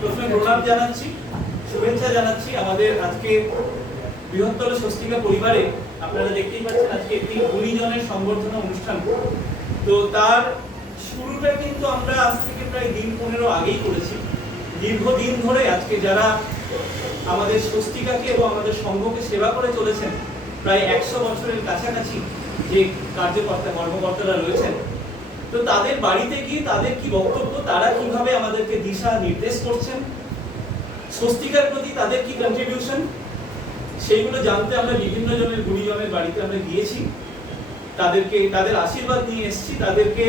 প্রথমে প্রণাম জানাচ্ছি, শুভেচ্ছা জানাচ্ছি আমাদের আজকে বৃহত্তর স্বস্তিকা পরিবারে। আপনারা দেখতেই পাচ্ছেন আজকে একটি গুণীজনের সংবর্ধনা অনুষ্ঠান। তো তার শুরুটা কিন্তু আমরা আজ থেকে প্রায় দিন 15 আগেই করেছি। দীর্ঘদিন ধরে আজকে যারা আমাদের স্বস্তিকাকে এবং আমাদের সংঘকে সেবা করে চলেছেন, প্রায় 100 বছরের কাছাকাছি যে কর্মকর্তারা রয়েছেন, তো তাদের বাড়িতে গিয়ে তাদের কি বক্তব্য, তারা কিভাবে আমাদেরকে দিশা নির্দেশ করছেন, স্বস্তিকার প্রতি তাদের কি কন্ট্রিবিউশন, সেইগুলো জানতে আমরা বিভিন্ন জনের গুণীজনের বাড়িতে আমরা গিয়েছি। তাদের আশীর্বাদ নিয়ে এসেছি, তাদেরকে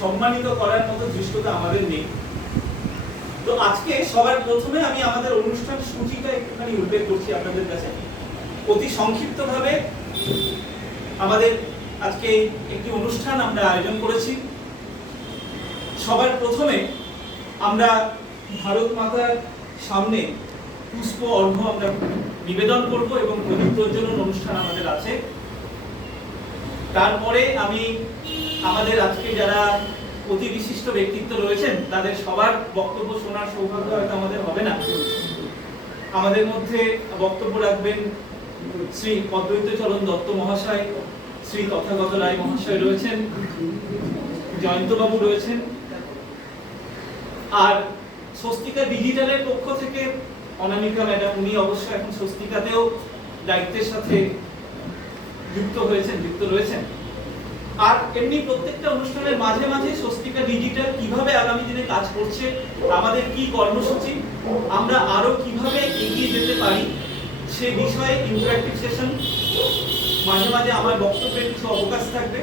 সম্মানিত করার মতো দৃশ্যতা আমাদের নেই। তো আজকে সবার প্রথমে আমি আমাদের অনুষ্ঠান সূচিটা একটুখানি উল্লেখ করছি আপনাদের কাছে অতি সংক্ষিপ্তভাবে। আমাদের আজকে একটি অনুষ্ঠান আমরা আয়োজন করেছি। সবার প্রথমে আমরা ভারত মাতার সামনে পুষ্প অর্ঘ্য আমরা নিবেদন করব এবং প্রদীপ প্রজ্বলন অনুষ্ঠান আমাদের আছে। তারপরে আমি আমাদের আজকে যারা অতি বিশিষ্ট ব্যক্তিত্ব রয়েছেন তাদের সবার বক্তব্য শোনার সৌভাগ্য হয়তো আমাদের হবে না। আমাদের মধ্যে বক্তব্য রাখবেন শ্রী অদ্বৈতচরণ দত্ত মহাশয়, শ্রী তথাগত রায় মহাশয় রয়েছেন, জয়ন্তবাবু রয়েছেন, আর স্বস্তিকা ডিজিটালের পক্ষ থেকে অনামিকা ম্যাডাম, উনি অবশ্য এখন স্বস্তিকাতেও দায়িত্বের সাথে যুক্ত রয়েছেন। আর এমনি প্রত্যেকটা অনুষ্ঠানের মাঝে মাঝে স্বস্তিকা ডিজিটাল কিভাবে আগামী দিনে কাজ করছে, আমাদের কি কর্মসূচি, আমরা আরো কিভাবে এগিয়ে যেতে পারি সে বিষয়ে ইন্টারঅ্যাক্টিভ সেশন, মাঝে মাঝে আমার বক্তব্যের কিছু অবকাশ থাকবে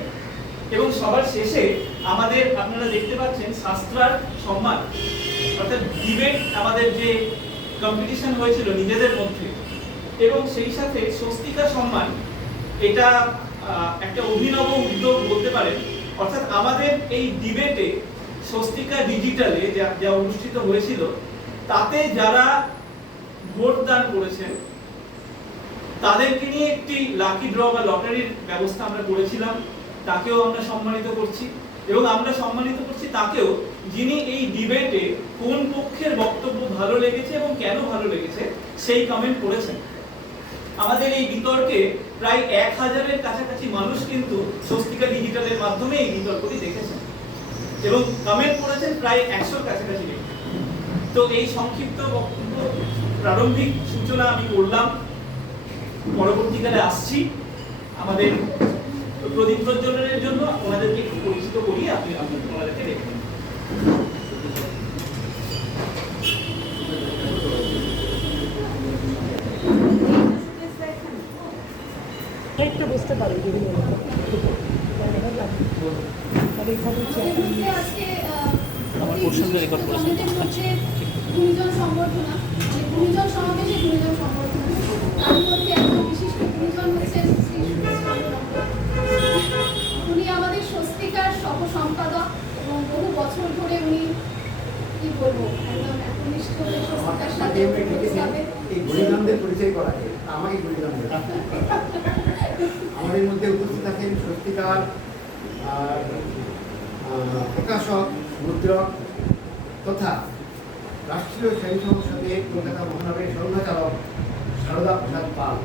এবং সবার শেষে আমাদের আপনারা দেখতে পাচ্ছেন শাস্ত্রার সম্মান, অর্থাৎ ডিবেট, আমাদের যে কম্পিটিশন হয়েছিল নিজেদের মধ্যে, এবং সেই সাথে স্বস্তিকা সম্মান, এটা একটা অভিনব উদ্যোগ বলতে পারেন। অর্থাৎ আমাদের এই ডিবেটে স্বস্তিকা ডিজিটালে যা অনুষ্ঠিত হয়েছিল, তাতে যারা ভোট দান করেছেন তাদেরকে নিয়ে একটি লাকি ড্র বা লটারির ব্যবস্থা আমরা করেছিলাম। তাকেও আমরা সম্মানিত করছি এবং আমরা সম্মানিত করছি তাকেও যিনি এই ডিবেটে কোন পক্ষের বক্তব্য ভালো লেগেছে এবং কেন ভালো লেগেছে সেই কমেন্ট করেছেন। আমাদের এই বিতর্কে প্রায় 1000-এর কাছাকাছি মানুষ কিন্তু স্বস্তিকা ডিজিটালের মাধ্যমে এই বিতর্কটি দেখেছেন এবং কমেন্ট করেছেন প্রায় 100-র কাছাকাছি। তো এই সংক্ষিপ্ত বক্তব্য প্রারম্ভিক সূচনা আমি করলাম। পরবর্তীকালে আসছি আমাদের প্রদীপ প্রজ্বলনের জন্য, ওনাদেরকে একটু পরিচিত করি, আপনি ওনাদেরকে দেখবেন। একটু বুঝতে পারি যদি আমার পোর্শনটা রেকর্ড করেছেন। গুণীজন সংবর্ধনা, যে গুণীজন সমাবেশে গুণীজন সংবর্ধনা, তার মধ্যে একজন বিশিষ্ট গুণীজন হচ্ছেন শ্রী সুরেশচন্দ্র দত্ত। উনি আমাদের স্বস্তিকার সহ সম্পাদক এবং বহু বছর ধরে উনি কি বলবো একদম একনিষ্ঠ স্বস্তিকার সাথে এই গুণীজনদের পরিচয় করাকে আমাকে গুণীজন আমাদের মধ্যে উপস্থিত আছেন স্বস্তিকার প্রকাশক, মুদ্রক তথা রাষ্ট্রীয় স্বয়ংসেবক সংঘের কলকাতা মহানগরের সংঘচালক সারদা প্রসাদ পাল।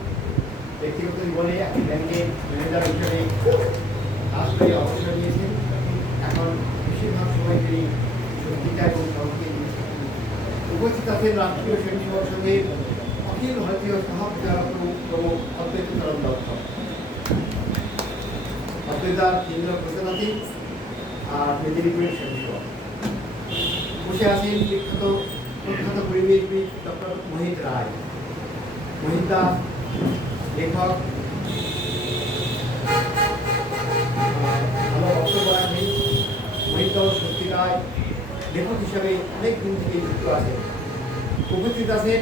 ব্যক্তিগত জীবনে একটি ব্যাংকের ম্যানেজার হিসেবে কাজ করে অবসর নিয়েছেন। এখন বেশিরভাগ সময় তিনি স্বস্তিকা এবং সংঘকে উপস্থিত আছেন রাষ্ট্রীয় স্বয়ংসেবক সংঘের অখিল ভারতীয় সহপ্রচারক প্রমুখ অদ্বৈতচরণ দত্ত, অদ্বৈতার কেন্দ্রীয় প্রধানমন্ত্রী আর মেদিনীপুরের স্বয়ংসেবক। বসে আছেন প্রখ্যাত পরিবেশবিদ ডক্টর মোহিত রায়, মোহিত দাস লেখক, ভালো বক্তব্য রাখেন। মোহিত স্বস্তিকায় লেখক হিসাবে অনেক দিন থেকে যুক্ত আছেন। উপস্থিত আছেন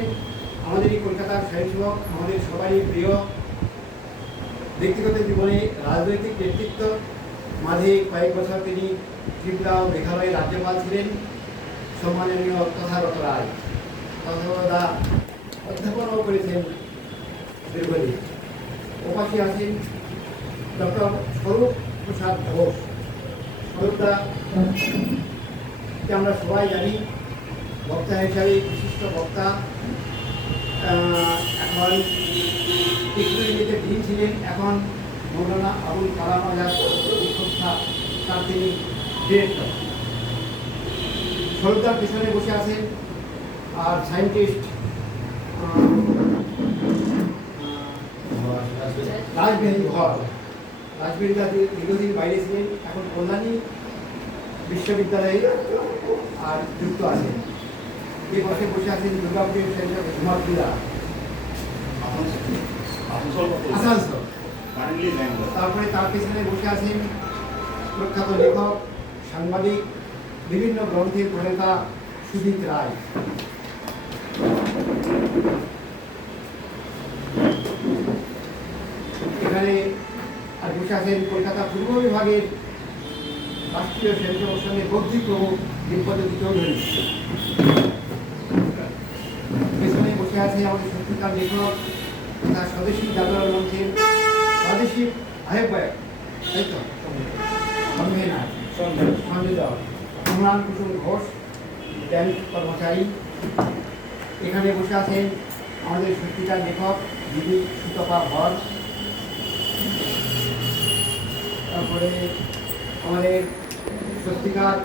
আমাদের এই কলকাতার স্বয়ংসেবক, আমাদের সবারই প্রিয়, ব্যক্তিগত জীবনে রাজনৈতিক নেতৃত্ব, মাঝে কয়েক বছর তিনি ত্রিপুরা ও মেঘালয়ের রাজ্যপাল ছিলেন, সম্মাননীয় তথাগত রায়। তথাগতদা অধ্যাপনাও করেছেন দীর্ঘদিন। ওপাশে আছেন ডক্টর স্বরূপ প্রসাদ ঘোষ। স্বরূপদা আমরা সবাই জানি বক্তা হিসাবে বিশিষ্ট বক্তা এখন টেকনোলজিতে ডিন ছিলেন, এখন মৌলানা আবুল কালাম আজাদ সংস্থা তার তিনি ডিরেক্টর। সরদার পেছনে বসে আছেন আর সায়েন্টিস্ট রাজবিহারী ঘর। রাজবিহারী দীর্ঘদিন বাইরে ছিলেন, এখন কল্যাণী বিশ্ববিদ্যালয়ে আর যুক্ত আছেন। এই পাশে বসে আছেন দুর্গাপুরের ধুমাপুরা আসানসোল। তারপরে তার পেছনে বসে আছেন প্রখ্যাত লেখক, সাংবাদিক, বিভিন্ন গ্রন্থের প্রণেতা সুজিত রায়। এখানে আর বসে আছেন কলকাতা পূর্ব বিভাগের রাষ্ট্রীয় স্বেচ্ছাসেবক বৌদ্ধিক প্রমুখ দিব্যজ্যোতি চৌধুরী। পেছনে বসে আছে আমাদের সত্যিকার লেখক তথা স্বদেশী জাগরণ মঞ্চের প্রাদেশিক আহ্বায়ক, তাই তো সঞ্জয় দেওয়া, অমরান কুসুম ঘোষ, ব্যাংক কর্মচারী। এখানে বসে আছেন আমাদের সত্যিকার লেখক দিদি সুতপা ভর। তারপরে আমাদের সত্যিকার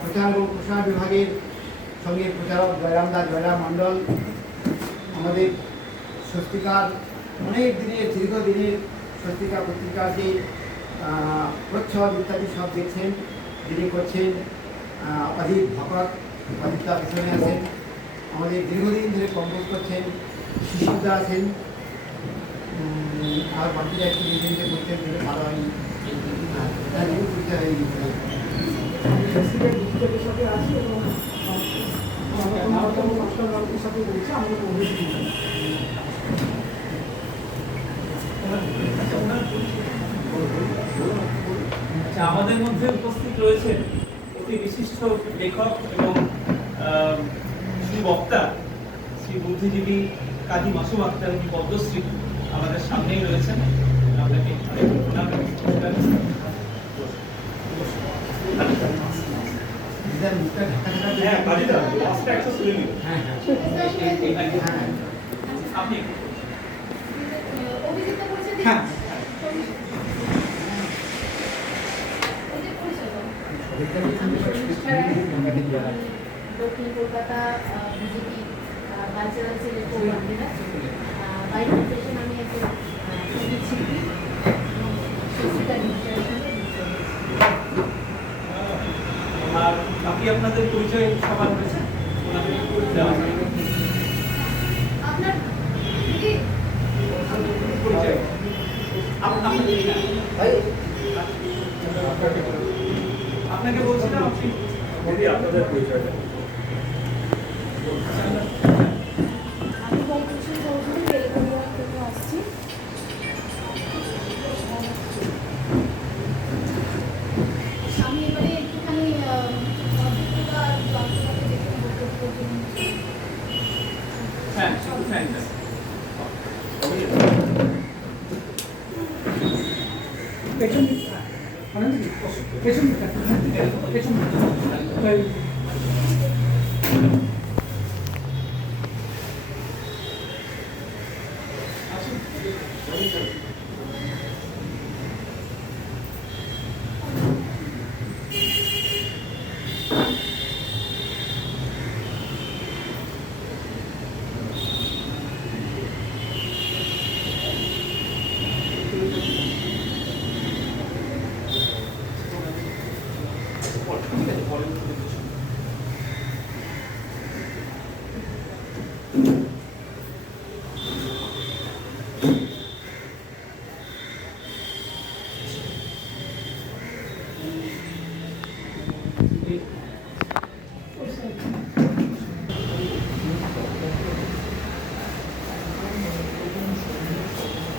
প্রচার এবং প্রসার বিভাগের সঙ্গে প্রচারক জয়রাম মণ্ডল। আমাদের সত্যিকার অনেক দিনের দীর্ঘদিনের সত্যিকার পত্রিকার যে প্রচ্ছদ ইত্যাদি সব দেখছেন, যিনি করছেন অজিত ভকত, অজিতদা পিছনে আছেন। আমাদের দীর্ঘদিন ধরে কম্পোজ করছেন শিশুদা আছেন। আর বাকিরা একটু নিজে নিজে করতে দিলে ভালো হয়, করতে হয়। সাথে আছে এবং মাস্টার সাথে বলছে আমাদের আচ্ছা, আমাদের মধ্যে উপস্থিত রয়েছেন অতি বিশিষ্ট লেখক এবং বক্তা শ্রী বুদ্ধিজীবী কাজী মাসুম আক্তার, পদ্মশ্রী আমাদের সামনেই রয়েছেন। আপনাকে আপনি অভিজিৎ বলছে হ্যাঁ দক্ষিণ কলকাতা বিজেপি কালচারাল সেলের কো-কনভেনার। বাই প্রফেশন আমি একজন সঙ্গীত শিল্পী এবং সঙ্গীতার বিষয়ের সঙ্গে যুক্ত হয়েছি। আর বাকি আপনাদের পরিচয় সবার হয়েছে? আপনার দিদি পরিচয় আপনাকে বলছিলাম, আপনি আপনাদের পরিচয়টা। আমি বঙ্কুশী চৌধুরী বেলগড়িয়া থেকে আসছি। আমি এবারে একটুখানি অভিজ্ঞতা আর যন্ত্রপাতি দেখে বক্তব্য দিই। হ্যাঁ থ্যাংক পেছন পেছন পেছন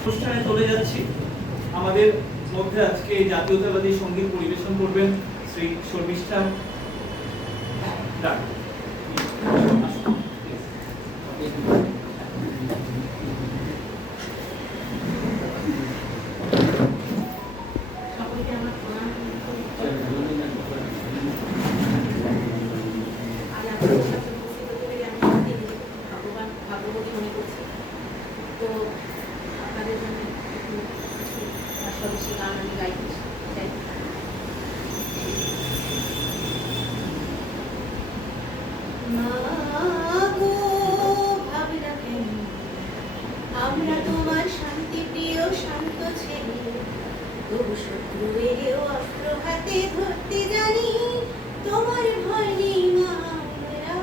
অনুষ্ঠানে চলে যাচ্ছি। আমাদের মধ্যে আজকে জাতীয়তাবাদী সঙ্গীত পরিবেশন করবেন শ্রী শর্মিষ্ঠা ডাক। সকলকে আমার প্রণাম। মা গো ভাবনা কেন আমরা তোমার শান্তি প্রিয় শান্ত ছেলে তবু শত্রু এলেও অস্ত্র হাতে ধরতে জানি তোমার ভয় নেই মা আমরা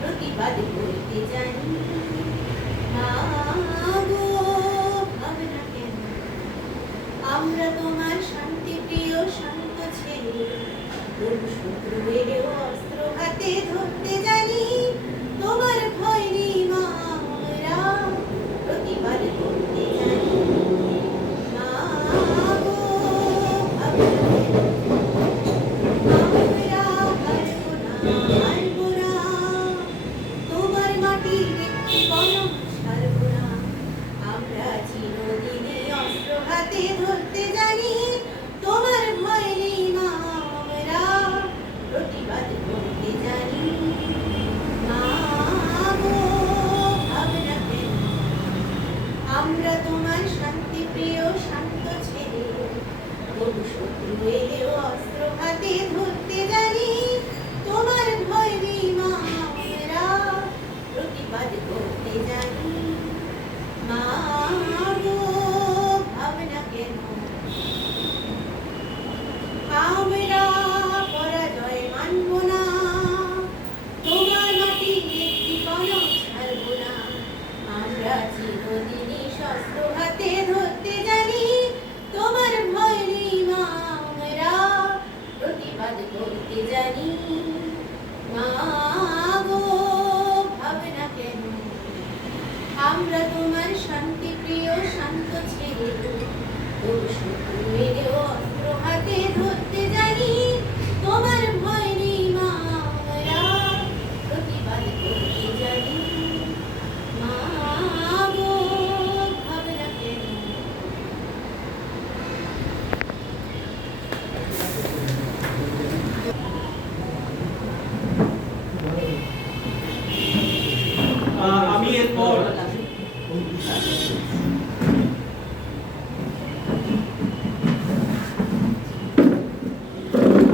প্রতিবাদ করতে জানি মা গো ভাবনা কেন আমরা তোমার শান্তি প্রিয় শান্ত ছেলে তবু শত্রু এলেও অস্ত্র হাতে ধরতে জানি তোমার ভয় নেই মা আমরা প্রতিবাদ করতে জানি মা গো ভাবনা কেন আমরা হারবো না তোমার মাটির একটি কলম ছাড়বো না আমরা চিরদিনই অস্ত্র হাতে ধরতে জানি তোমার ভয় নেই মা আমরা প্রতিবাদ করতে জানি মা গো ভাবনা কেন আমরা তোমার শান্তি প্রিয় শান্ত ছেলে তবু শত্রু এলেও অস্ত্র হাতে ধরতে জানি তোমার ভয় নেই মা আমরা প্রতিবাদ করতে জানি মা গো ভাবনা কেন আমরা পরাজয় মানব না তোমার মাটির একটি কলম ছাড়ব না আমরা চিরদিনই শস্ত্র হাতে ধরতে জানি তোমার ভয় নেই মা আমরা প্রতিবাদ করতে জানি মা গো ভাবনা কেন আমরা তোমার শান্তি প্রিয় শান্ত ছেলে তবু শত্রু এলেও অস্ত্র হাতে ধরতে জানি তোমার ভয় নেই মা আমরা প্রতিবাদ করতে জানি মা গো ভাবনা কেন আমি এরপর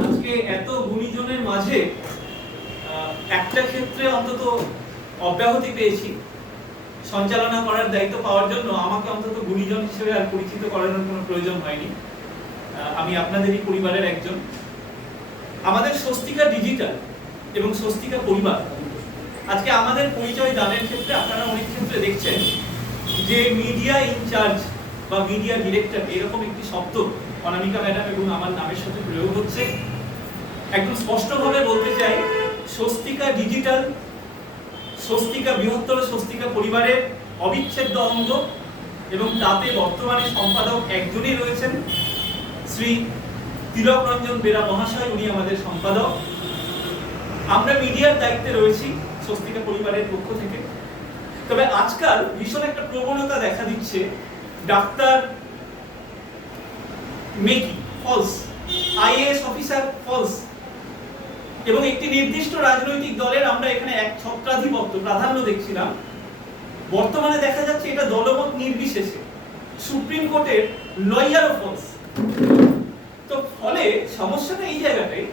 আজকে এত গুণীজনের মাঝে একটা ক্ষেত্রে অন্তত অব্যাহতি পেয়েছি। সঞ্চালনা করার দায়িত্ব পাওয়ার জন্য আমাকে অন্তত গুণীজন হিসেবে আর পরিচিত করানোর কোনো প্রয়োজন হয়নি। আমি আপনাদেরই পরিবারের একজন। আমাদের স্বস্তিকা ডিজিটাল এবং স্বস্তিকা পরিবার আজকে আমাদের পরিচয় দানের ক্ষেত্রে আপনারা অনেক ক্ষেত্রে দেখছেন যে মিডিয়া ইনচার্জ বা মিডিয়া ডিরেক্টর এরকম একটি শব্দ অনামিকা ম্যাডাম এবং আমার নামের সাথে প্রয়োগ হচ্ছে। একদম স্পষ্টভাবে বলতে চাই, স্বস্তিকা ডিজিটাল স্বস্তিকা বৃহত্তর স্বস্তিকা পরিবারের অবিচ্ছেদ্য অঙ্গ এবং তাতে বর্তমানে সম্পাদক একজনই রয়েছেন, শ্রী তিলক রঞ্জন বেরা মহাশয়, উনি আমাদের সম্পাদক। আমরা মিডিয়ার দায়িত্বে রয়েছি স্বস্তিকা পরিবারের পক্ষ থেকে। তবে আজকাল ভীষণ একটা প্রবণতা দেখা দিচ্ছে, ডাক্তার মেকি ফলস, আইএএস অফিসার ফলস, এবং একটি নির্দিষ্ট রাজনৈতিক দলের আমরা এখানে এক ছত্রাধিপত্য প্রাধান্য দেখছিলাম। বর্তমানে দেখা যাচ্ছে এটা দলমত নির্বিশেষে সুপ্রিম কোর্টের লয়ারও ফলস। তো ফলে সমস্যাটা এই জায়গাটাই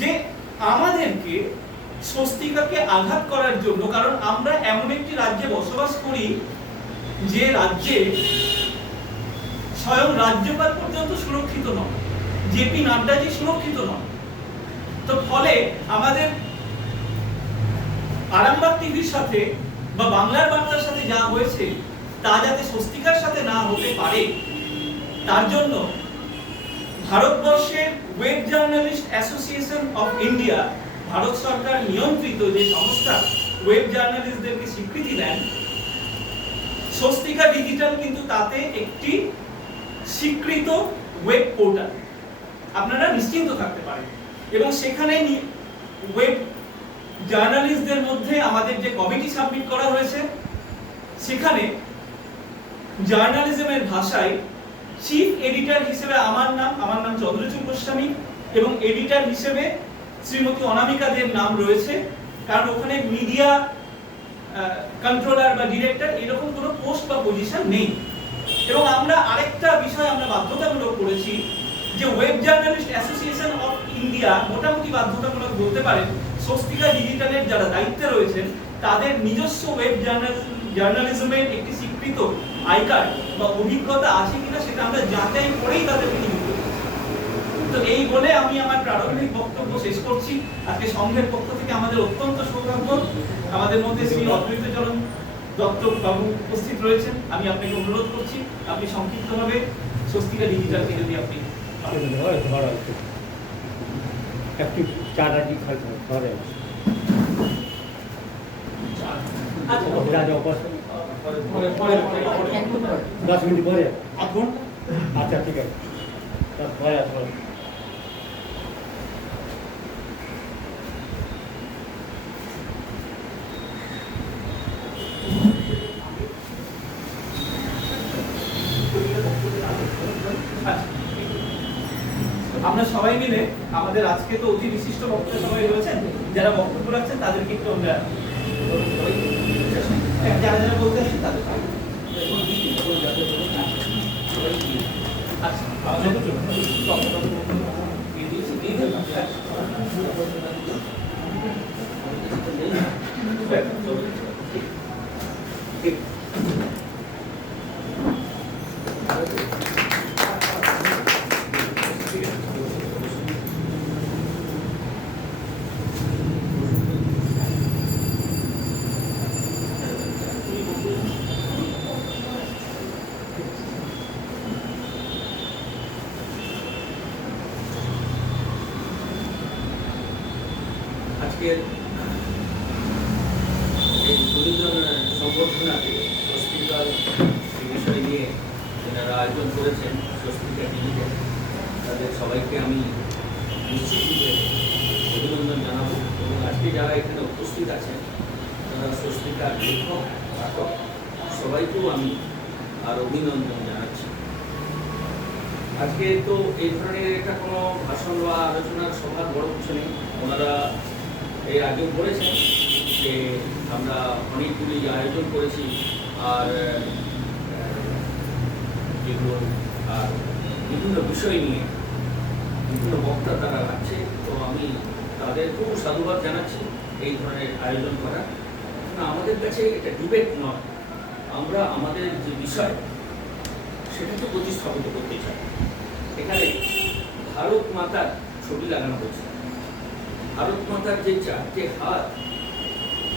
যে আমাদেরকে স্বস্তিকাকে আঘাত করার জন্য, কারণ আমরা এমন একটি রাজ্যে বসবাস করি যে রাজ্যে স্বয়ং রাজ্যপাল পর্যন্ত সুরক্ষিত নয়, জেপি নাড্ডাজি সুরক্ষিত নয়। তো ফলে আমাদের আরামবাগ টিভির সাথে বা বাংলার বার্তার সাথে যা হয়েছে তা যাতে স্বস্তিকার সাথে না হতে পারে, তার জন্য ভারতবর্ষের web journalist association of India, ভারত সরকার নিয়ন্ত্রিত যে সংস্থা ওয়েব জার্নালিস্টদেরকে স্বীকৃতি দেন, স্বস্তিকা ডিজিটাল কিন্তু তাতে একটি স্বীকৃত ওয়েব পোর্টাল। আপনারা নিশ্চিন্ত থাকতে পারেন। এবং সেখানে ওয়েব জার্নালিস্টদের মধ্যে আমাদের যে কমিটি সাবমিট করা হয়েছে, সেখানে জার্নালিজমের ভাষায় চিফ এডিটর হিসেবে আমার নাম চন্দ্রচূড় গোস্বামী, এবং এডিটর হিসেবে শ্রীমতী অনামিকা দের নাম রয়েছে। কারণ ওখানে মিডিয়া কন্ট্রোলার বা ডিরেক্টর এরকম কোনো পোস্ট বা পজিশন নেই। এবং আমরা আরেকটা বিষয় আমরা বাধ্যতামূলক করেছি যে web journalist association of India মোটামুটি বাধ্যতামূলক বলতে পারেন স্বস্তিকা ডিজিটালের যারা দায়িত্বে রয়েছেন তাদের নিজস্ব ওয়েব জার্নালিজমের একটি স্বীকৃত আই কার্ড বা অভিজ্ঞতা আছে কিনা সেটা আমরা যাচাই করেই তাদেরকে নিযুক্ত করেছি। তো এই বলে আমি আমার প্রারম্ভিক বক্তব্য শেষ করছি। আজকে সংঘের পক্ষ থেকে আমাদের অত্যন্ত সৌভাগ্য আমাদের মধ্যে শ্রী অদ্বৈতচরণ দত্ত বাবু উপস্থিত রয়েছেন। আমি আপনাকে অনুরোধ করছি আপনি সংক্ষিপ্তভাবে স্বস্তিকা ডিজিটালকে যদি আপনি একটু চাটা কি খাই ঘরে আচ্ছা 10 মিনিট পরে এখন আচ্ছা ঠিক আছে পরে আসবো। আমরা সবাই মিলে আমাদের আজকে তো অতি বিশিষ্ট বক্তা সবাই রয়েছেন যারা বক্তব্য রাখছেন তাদেরকে একটু আমরা যারা যারা বলতে আসেন তাদের আজকের এই গুরুজন সংবর্ধনাকে স্বস্তিকার বিষয় নিয়ে যারা আয়োজন করেছেন স্বস্তিকা ডিজিটাল তাদের সবাইকে আমি নিশ্চিতরূপে অভিনন্দন জানাবো এবং আজকে যারা এখানে উপস্থিত আছেন তারা স্বস্তিকার লেখক পাঠক সবাইকেও আমি আর অভিনন্দন জানাচ্ছি। আজকে তো এই ধরনের একটা কোনো ভাষণ বা আলোচনার সভার বড় কিছু নেই। ওনারা এই আগেও বলেছেন যে আমরা অনেকগুলি আয়োজন করেছি আর যেগুলো আর বিভিন্ন বিষয় নিয়ে বিভিন্ন বক্তা তারা রাখছে। তো আমি তাদেরকেও সাধুবাদ জানাচ্ছি এই ধরনের আয়োজন করা। আমাদের কাছে এটা ডিবেট নয়, আমরা আমাদের যে বিষয় সেটাকে প্রতিস্থাপিত করতে চাই। এখানে ভারত মাতার ছবি লাগানো হয়েছে। ভারত মাতার যে 4টে হাত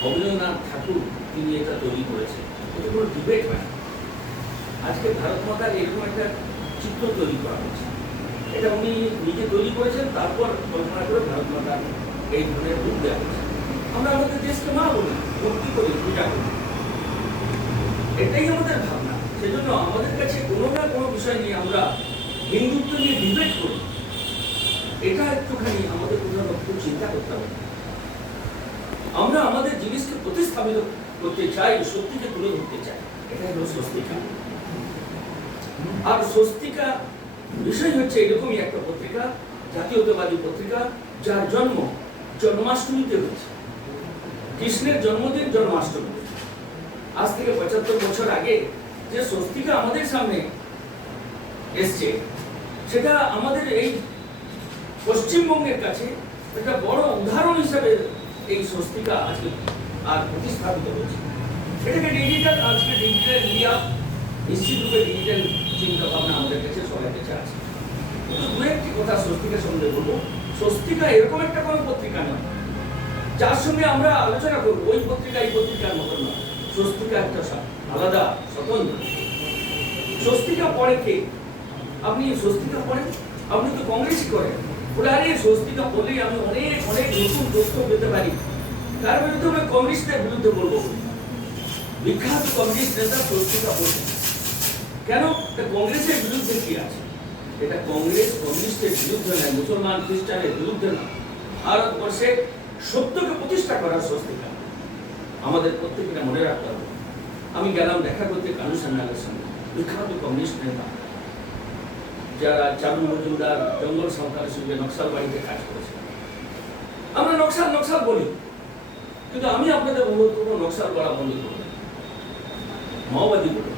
রবীন্দ্রনাথ ঠাকুর তিনি এটা তৈরি করেছেন, এটা কোনো ডিবেট হয় না। আজকে ভারত মাতার এরকম একটা চিত্র তৈরি করা হয়েছে, এটা উনি নিজে তৈরি করেছেন, তারপর কল্পনা করে ভারত মাতার এই ধরনের রূপ দেওয়া হয়েছে। আমরা আমাদের দেশকে মা বলি, ভক্তি করি, পূজা করি, এটাই আমাদের ভাবনা। সেজন্য আমাদের কাছে কোনো না কোনো বিষয় নিয়ে আমরা হিন্দুত্ব নিয়ে ডিবেট করি, এটা একটুখানি আমাদের কোথাও একটু চিন্তা করতে হবে। আমরা আমাদের জিনিসকে প্রতিস্থাপিত করতে চাই, সত্যিকে তুলে ধরতে চাই, এটা হলো স্বস্তিকা। আর স্বস্তিকা বিষয় হচ্ছে এরকমই একটা পত্রিকা, জাতীয়তাবাদী পত্রিকা, যার জন্ম জন্মাষ্টমীতে হয়েছে। কৃষ্ণের জন্মদিন জন্মাষ্টমী। আজ থেকে 75 বছর আগে যে স্বস্তিকা আমাদের সামনে এসছে, সেটা আমাদের এই পশ্চিমবঙ্গের কাছে একটা বড় উদাহরণ হিসাবে এই স্বস্তিকা আজকে আর প্রতিস্থাপিত হচ্ছে। এটাকে ডিজিটাল, আজকে ডিজিটাল ইন্ডিয়া, নিশ্চিতরূপে ডিজিটাল চিন্তা ভাবনা আমাদের কাছে সবার কাছে আছে। দু একটি কথা স্বস্তিকার সঙ্গে বলবো। স্বস্তিকা এরকম একটা কোনো পত্রিকা নয় যার সঙ্গে আমরা আলোচনা করবো ওই পত্রিকা এই পত্রিকার মতো নয়। স্বস্তিকা একটা আলাদা, স্বতন্ত্র। স্বস্তিকা পড়ে কে? আপনি স্বস্তিকা পড়েন, আপনি তো কংগ্রেসই করেন, বলে আরে স্বস্তিকা পড়লেই আমি অনেক অনেক নতুন তথ্য পেতে পারি, তার বিরুদ্ধে আমি কমিউনিস্টদের বিরুদ্ধে বলবো। বিখ্যাত কমিউনিস্ট নেতা স্বস্তিকা পড়ছেন কেন? কংগ্রেসের বিরুদ্ধে কি আছে? এটা কংগ্রেস কমিউনিস্টের বিরুদ্ধে নয়, মুসলমান খ্রিস্টানের বিরুদ্ধে নয়, ভারতবর্ষে সত্যকে প্রতিষ্ঠা করার স্বস্তিকা। আমাদের প্রত্যেকটা মনে রাখতে হবে। আমি গেলাম দেখা করতে কানু সান্যালের সঙ্গে, বিখ্যাত কমিউনিস্ট নেতা, যারা চারু মজুমদার জঙ্গল সরকারের সঙ্গে নকশাল বাড়িতে কাজ করেছে। আমরা নকশাল নকশাল বলি, কিন্তু আমি আপনাদের অনুরোধ করবো নকশাল বলা বন্ধ করবেন, মাওবাদী বলুন।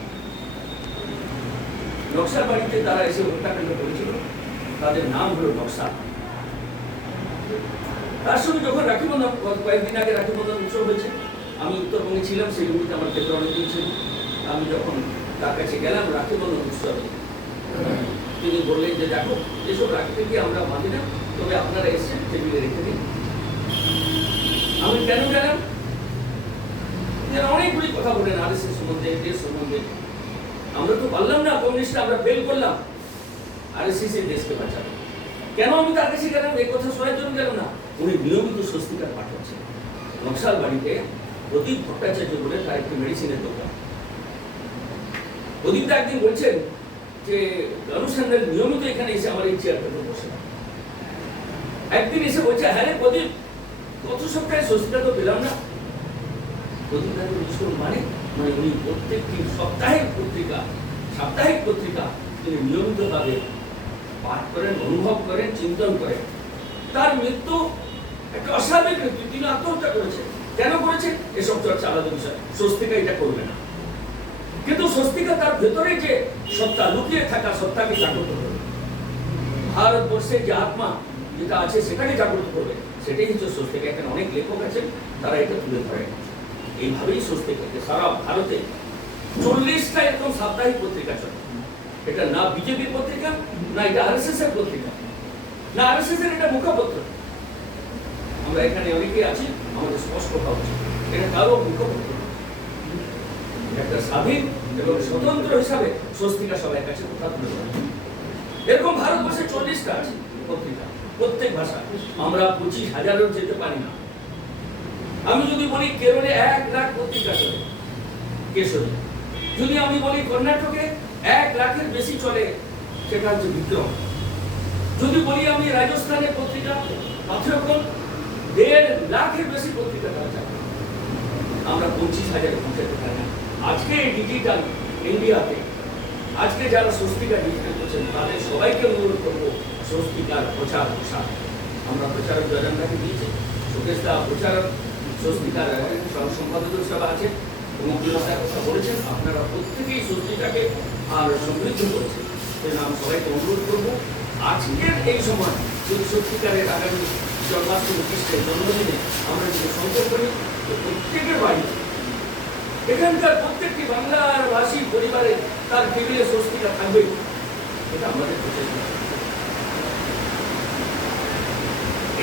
নকশাল বাড়িতে তারা এসে হত্যাকাণ্ড করেছিল, তাদের নাম হলো নকশা। তার সঙ্গে যখন রাখি বন্ধন, কয়েকদিন আগে রাখি বন্ধন উৎসব হয়েছে, আমি উত্তরবঙ্গে ছিলাম, সেই মুহূর্তে আমার ক্ষেত্রে অনেকদিন ছিল। আমি যখন তার কাছে গেলাম রাখি বন্ধন উৎসবে, তিনি বললেন যে দেখো এসব রাখি থেকে আমরা মানি না, তবে আপনারা এসছেন টেবিলে রেখে দিন। আমি কেন গেলাম? অনেকগুলি কথা বলেন আরএসএস সম্বন্ধে, দেশ সম্বন্ধে। আমরা তো পারলাম না, কমিউনিস্ট আমরা ফেল করলাম, আরএসএস এই দেশকে বাঁচাবে। কেন আমি তার কাছে গেলাম? এই কথা শোনার জন্য গেলাম না। উনি নিয়মিত স্বস্তিকা পাঠ হচ্ছেন নকশাল বাড়িতে। প্রদীপ ভট্টাচার্য বলে তার একটি মেডিসিনের দোকান। প্রদীপটা একদিন বলছেন যে অনুষ্ঠানের নিয়মিত এখানে এসে আমার এই চেয়ারটাতে বসে। একদিন এসে বলছে, হ্যাঁ রে প্রদীপ, গত সপ্তাহে স্বস্তিকা তো পেলাম না। প্রদীপ তাকে জিজ্ঞেস করুন মানে উনি প্রত্যেকটি সাপ্তাহিক পত্রিকা তিনি নিয়মিতভাবে পাঠ করেন, অনুভব করেন, চিন্তন করেন। তার মৃত্যু একটা অস্বাভাবিক মৃত্যু, তিনি আত্মহত্যা করেছেন। কেন করেছেন এসব চর্চা আলাদা বিষয়, স্বস্তিকা এটা করবে না। কিন্তু স্বস্তিকা তার ভেতরে যে সত্তা, লুকিয়ে থাকা সত্তাকে জাগ্রত করবে, ভারতবর্ষের যে আত্মা যেটা আছে সেটাকে জাগ্রত করবে, সেটাই হচ্ছে স্বস্তিকা। এখানে অনেক লেখক আছেন, তারা এটা তুলে ধরেন। এইভাবেই স্বস্তিকাকে সারা ভারতে 40টা এরকম সাপ্তাহিক পত্রিকা চলে। এটা না বিজেপি পত্রিকা, না এটা আরএসএস এর পত্রিকা, না আরএসএস এর এটা মুখপত্র। আমরা এখানে অনেকেই আছি, আমাদের স্পষ্ট ভাব আছে এটা কারো মুখপত্র, একটা স্বাধীন এবং স্বতন্ত্র হিসাবে স্বস্তিকা সবার কাছে কথা তুলে ধরে। এরকম ভারতবর্ষে 40টা আছে পত্রিকা, প্রত্যেক ভাষা। আমরা 25,000-এর যেতে পারি না। আমি যদি বলি কেরলে 1 লাখ পত্রিকা চলে, কেশরী। যদি আমি বলি কর্ণাটকে 1 লাখের বেশি চলে, সেটা হচ্ছে বিক্রম। যদি বলি আমি রাজস্থানের পত্রিকা পাথরকন 1.5 লাখের বেশি পত্রিকা চলে, আমরা 25,000 পৌঁছাতে পারি না। আজকে ডিজিটাল ইন্ডিয়াতে আজকে যারা স্বস্তিকা ডিজিটাল করছেন তাদের সবাইকে অনুরোধ করবো স্বস্তিকার প্রচার প্রসার। আমরা প্রচারক জয়রামদাকে দিয়েছি, সুকেশ দা প্রচারক স্বস্তিকার সম্পাদক হিসাবে আছে, এবং কথা বলেছেন আপনারা প্রত্যেকেই স্বস্তিকাকে আর সমৃদ্ধ করেছেন। আমি সবাইকে অনুরোধ করবো আজকের এই সময় যদি স্বস্তিকারের আগামী জন্মাষ্টমী কৃষ্ণের জন্মদিনে আমরা যদি সংকল্প করি, প্রত্যেকের বাড়ি এখানকার প্রত্যেকটি বাংলার ভাষী পরিবারে তার টেবিলে স্বস্তিকা থাকবে, এটা আমাদের প্রচেষ্টা।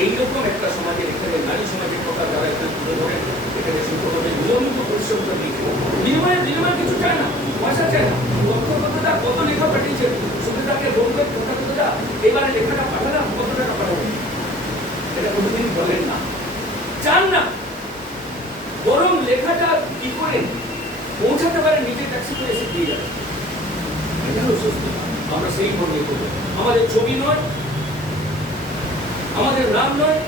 এইরকম একটা সমাজের এখানে নারী সমাজের কথা যারা এখানে তুলে ধরেন, এখানে শুধুভাবে নিয়মিত পরিশ্রম করে বিনিময়ে কিছু চায় না, পয়সা চায় না। কথাটা কত লেখা পাঠিয়েছে, শুধু তাকে বলবেন কথাটা এবারে লেখাটা পাঠালাম, কত টাকা পাঠাবেন, এটা কোনোদিন বলেন না, চান না। বরং লেখাটা কি করে পৌঁছাতে পারে নিজের ট্যাক্সি করে এসে দিয়ে যাবে, এটা হলো স্বস্তিকা। আমরা সেই মনে করবো, আমাদের ছবি নয়, আমাদের নাম নয়।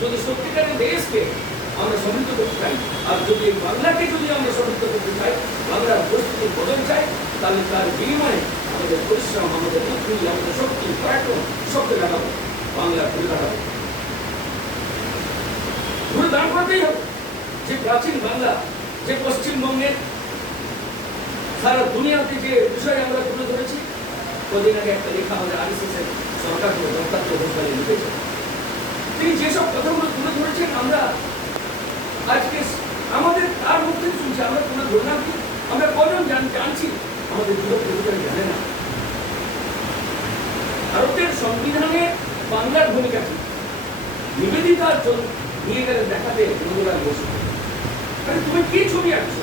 যদি সত্যিকারের দেশকে আমরা সমৃদ্ধ করতে চাই, আর যদি বাংলাকে যদি আমরা সমৃদ্ধ করতে চাই, বাংলার পরিস্থিতি বদল চাই, তাহলে তার বিনিময়ে আমাদের পরিশ্রম, আমাদের বুদ্ধি, আমাদের শক্তি, পরাক্রম সবকে লাগাবো, বাংলার ঘুরে দাঁড়াবো, ঘুরে দাঁড় করতেই হবে। যে প্রাচীন বাংলা, যে পশ্চিমবঙ্গের সারা দুনিয়াতে যে বিষয় আমরা তুলে ধরেছি, কদিন আগে একটা লেখা আমাদের আরএসএস এর সরকার দত্তাত্রেয় ঘোষালে লিখেছেন। তিনি যেসব কথাগুলো তুলে ধরেছেন, আমরা আজকে আমাদের তার মধ্যে শুনছি, আমরা তুলে ধরলাম কি, আমরা কজন জানছি, আমাদের যুবক যুবতীরা জানে না। ভারতের সংবিধানে বাংলার ভূমিকা কি, নিবেদিতার নিয়ে গেলেন দেখাতে নন্দলাল বসু, তুমি কি ছবি আঁকছো,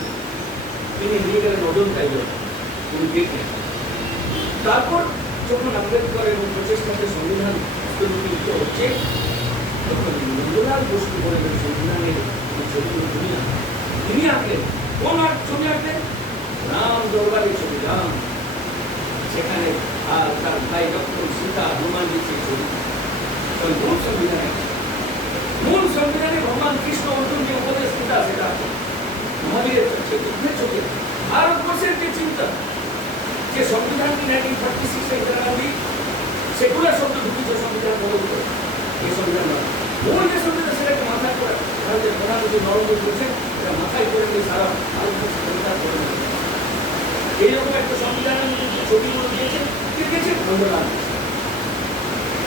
তিনি নিয়ে গেলেন অজন্তায়, তুমি দেখলেন। তারপর যখন আম্বেদকর এবং প্রচেষ্টাতে সংবিধান স্থগিত হচ্ছে, তখন নন্দলাল বসু বলে সংবিধানের ছবিগুলো তিনি আঁকলেন। কোন ছবি আঁকলেন? রাম দরবারের ছবি, রাম, সেখানে আর তার ভাই লক্ষ্মণ, সীতা, হনুমানজি সেই ছবি। মূল সংবিধানে ভগবান কৃষ্ণ অর্জুন যে উপদেশ চিন্তা, সেটা মহাবীরের ছবি। ভারতবর্ষের যে চিন্তা, যে সংবিধানটি 1946 ইন্দিরা গান্ধী সেকুলার শব্দ ঢুকিয়েছে সংবিধান বদল করে, এই সংবিধান নয়। মূল যে সংবিধান সেটাকে মাথায় করে ভারতের প্রধানমন্ত্রী নরেন্দ্র মোদী বলছেন, এটা মাথায় করে নিয়ে সারা ভারতবর্ষের সংবিধান করে নেবে। এইরকম একটা সংবিধানের মধ্যে ছবিগুলো দিয়েছে, কে দিয়েছে? নন্দলাল।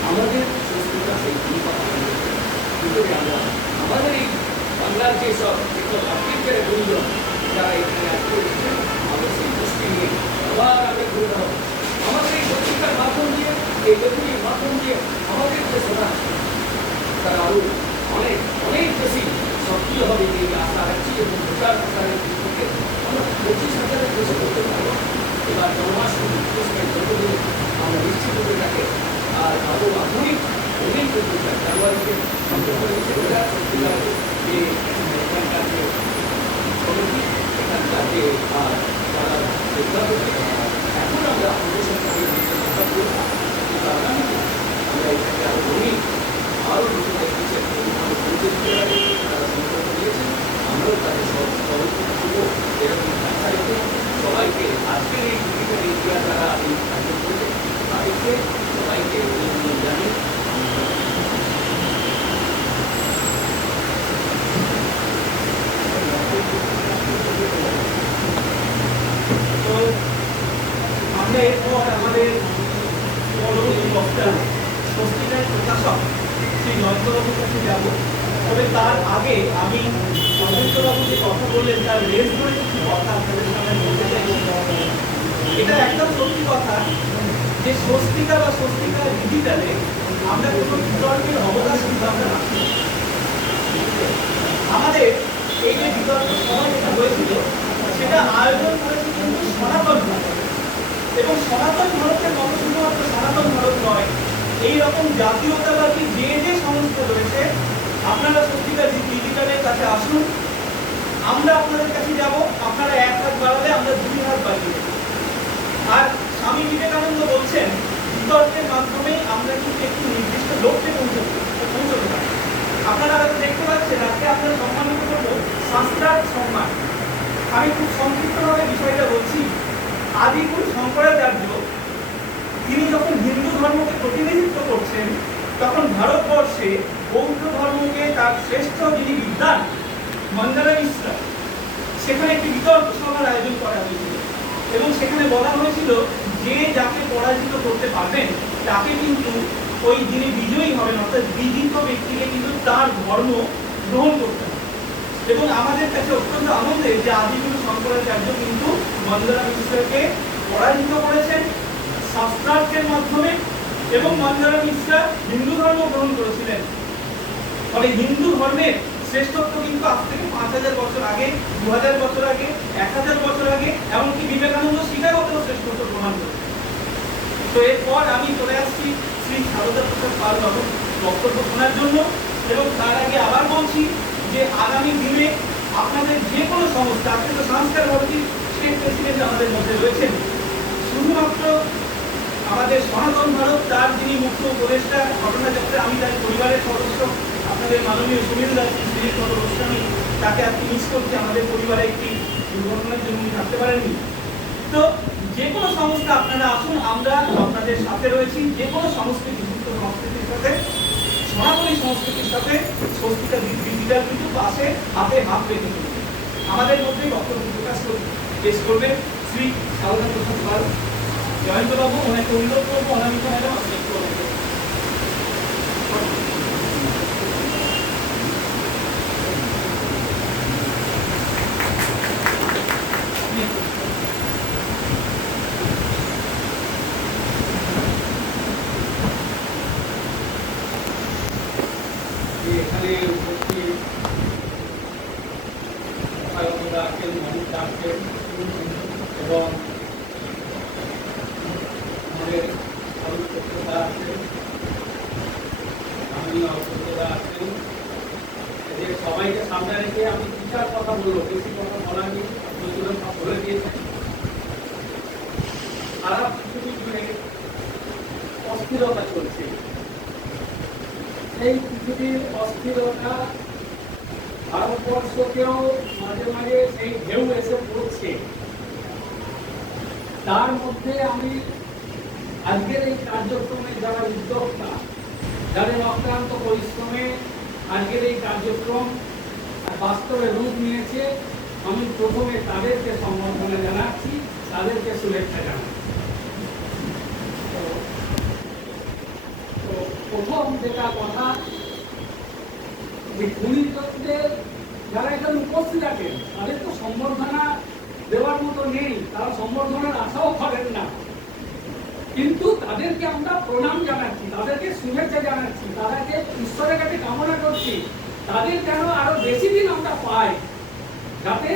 আমাদের সংস্কৃতি সেই ভূমিকা পালন করছে। ভিতরে আমরা আমাদের এই বাংলার যেসব আফ্রিকার গুরুজন যারা এখানে আসতে এসেছেন, আমাদের সেই গোষ্ঠী নিয়ে আবার আমরা ঘুরে দেওয়া আমাদের এই পত্রিকার মাধ্যম দিয়ে, এই লেখনীর মাধ্যম দিয়ে আমাদের যে সমাজ তারা আরও অনেক অনেক বেশি সক্রিয় হবে এই আশা রাখছি। এবং প্রচার প্রসারের দিক থেকে আমরা 25,000-এর বেশি করতে পারবো। এবার জন্মাষ্টমী কৃষ্ণের জন্মদিনে আমরা নিশ্চিত করে রাখে আর আরও আধুনিক অনেক প্রচার জানুয়ারিতে সম্পর্ক হয়েছে যে এখানকার যে কমিটি, এখানকার যে যারা এখন আমরা অনুসরণ করে কিন্তু আগামীতে আমরা এখানে আরও অনেক আরও নতুনদের কিছু পরিচয় দিতে পারি। তারা সংকল্প নিয়েছেন, আমরাও তাদের সহযোগিতা করবো। এরকম আশা রেখে সবাইকে আজকের এই ডিজিটাল ইন্ডিয়া যারা এই আয়োজন করেছে তাদেরকে সবাইকে অভিনন্দন জানিয়ে তো আমরা এরপর আমাদের পরবর্তী বক্তা স্বস্তিকার প্রকাশক শ্রী জয়ন্তবাবুর কাছে যাব। তবে তার আগে আমি জয়ন্তবাবু যে কথা বললেন তার রেস ধরে কিছু কথা আপনাদের সামনে বলতে চাইছি। এটা একদম সত্যি কথা যে স্বস্তিকা বা স্বস্তিকা ডিজিটালে আমরা কোনো বিতর্কের অবকাশ কিন্তু আমরা রাখি। আমাদের এই যে বিতর্ক সভা যেটা হয়েছিল সেটা আয়োজন করেছে কিন্তু সনাতন ভারত, এবং সনাতন ভারতের মতো শুধুমাত্র সনাতন ভারত নয়, এইরকম জাতীয়তাবাদী যে যে সংস্থা রয়েছে আপনারা স্বস্তিকার ডিজিটালের কাছে আসুন, আমরা আপনাদের কাছে যাব। আপনারা এক হাত বাড়ালে আমরা দুই হাত বাড়িয়ে দেব। আর স্বামী বিবেকানন্দ বলছেন বিতর্কের মাধ্যমে আমরা কিন্তু একটি নির্দিষ্ট লক্ষ্যে পৌঁছতে পারি। আপনারা হয়তো দেখতে পাচ্ছেন আজকে আপনারা সম্মানিত করবো শাস্ত্রার্থ সম্মান। আমি খুব সংক্ষিপ্তভাবে বিষয়টা বলছি। আদিগুরু শঙ্করাচার্য তিনি যখন হিন্দু ধর্মকে প্রতিনিধিত্ব করছেন তখন ভারতবর্ষে বৌদ্ধ ধর্মকে তার শ্রেষ্ঠ যিনি বিদ্বান মন্দারা মিশ্রা, সেখানে একটি বিতর্ক সভার আয়োজন করা হয়েছিল এবং সেখানে বলা হয়েছিল যে যাকে পরাজিত করতে পারবেন তাকে কিন্তু ওই যিনি বিজয়ী হবেন অর্থাৎ বিজিত ব্যক্তিকে কিন্তু তার ধর্ম গ্রহণ করতে হবে। এবং আমাদের কাছে অত্যন্ত আনন্দের যে আদিগুরু শঙ্করাচার্য কিন্তু মন্দারা মিশ্রাকে পরাজিত করেছেন শাস্ত্রার্থের মাধ্যমে, এবং মন্দারা মিশ্রা হিন্দু ধর্ম গ্রহণ করেছিলেন। ফলে হিন্দু ধর্মের শ্রেষ্ঠত্ব কিন্তু আজ থেকে 5,000 বছর আগে, 2,000 বছর আগে, 1,000 বছর আগে, এমনকি বিবেকানন্দ শিকাগোতেও শ্রেষ্ঠত্ব প্রমাণ করেছেন। তো এরপর আমি চলে আসছি শ্রী সারদা প্রসাদ পাল বাবুর বক্তব্য শোনার জন্য। এবং তার আগে আবার বলছি যে আগামী দিনে আপনাদের যে কোনো সংস্থা, আজকে তো সংস্কার ভারতীর স্টেট প্রেসিডেন্ট আমাদের মধ্যে রয়েছেন, শুধুমাত্র আমাদের সনাতন ভারত তার যিনি মুখ্য উপদেষ্টা ঘটনাচক্রে, আমি তার পরিবারের সদস্য আপনাদের মাননীয় সুনীল দাস শ্রী গোস্বামী, তাকে আজকে মিস করছি। আমাদের পরিবারে একটি দুর্ঘটনার জন্য উনি থাকতে পারেননি। তো যে কোনো সংস্থা আপনারা আসুন, আমরা আপনাদের সাথে রয়েছি। যে কোনো সংস্কৃতি, যুক্ত সংস্কৃতির সাথে, সনাতনী সংস্কৃতির সাথে স্বস্তিকা ডিজিটাল কিন্তু পাশে হাতে হাত রেখে চলছে। আমাদের মধ্যে বক্তব্য প্রকাশ পেশ করবেন শ্রী সারদা প্রসাদ পাল। জয়ন্তবাবু ওনাকে অনুরোধ করবো, অনামিকা ম্যাডাম আপনি একটু এখানে উপস্থিত আছেন, মানুষ আছেন এবং আমাদের সদস্যতা আছেন, আমি অসুস্থতা আছেন, এদের সবাইকে সামনে রেখে আমি বিচার কথা বলবো, বেশি কথা বলার নেই, আপনারা সব বলে দিয়েছেন। সারা পৃথিবী জুড়ে অস্থিরতা চলছে। এই পৃথিবীর অস্থিরতা ভারতবর্ষকেও মাঝে মাঝে সেই ঢেউ এসে পড়ছে। তার মধ্যে আমি আজকের এই কার্যক্রমে যারা উদ্যোক্তা, যাদের অক্লান্ত পরিশ্রমে আজকের এই কার্যক্রম বাস্তবে রূপ নিয়েছে, আমি প্রথমে তাদেরকে সম্বর্ধনা জানাচ্ছি, তাদেরকে শুভেচ্ছা জানাচ্ছি। তো প্রথম যেটা কথা, যে গুণীজনদের যারা এখানে উপস্থিত আছেন তাদের তো সম্বর্ধনা দেওয়ার মতো নেই, তারা সম্বর্ধনার আশাও করেন না, কিন্তু তাদেরকে আমরা প্রণাম জানাচ্ছি, তাদেরকে শুভেচ্ছা জানাচ্ছি, তাদেরকে ঈশ্বরের কাছে কামনা করছি তাদের যেন আরো বেশি দিন আমরা পাই, যাতে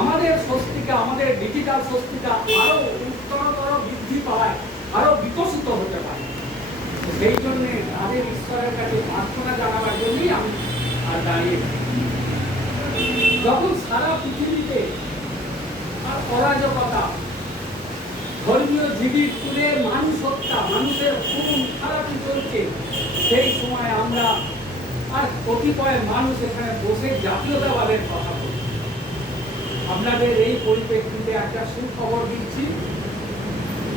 আমাদের স্বস্তিকা, আমাদের ডিজিটাল স্বস্তিকা আরো উত্তরতর বৃদ্ধি পায়, আরো বিকশিত হতে পারে। সেই জন্য তাদের ঈশ্বরের কাছে প্রার্থনা জানাবার জন্যই আমি আর দাঁড়িয়ে। যখন সারা পৃথিবীতে আর অরাজকতা, ধর্মীয় জীবিত তুলে মানুষ হত্যা, মানুষের খুন খারাপি চলছে, সেই সময় আমরা আর কতিপয় মানুষ এখানে বসে জাতীয়তাবাদের কথা বলি। আপনাদের এই পরিপ্রেক্ষিতে একটা সুখবর দিচ্ছি,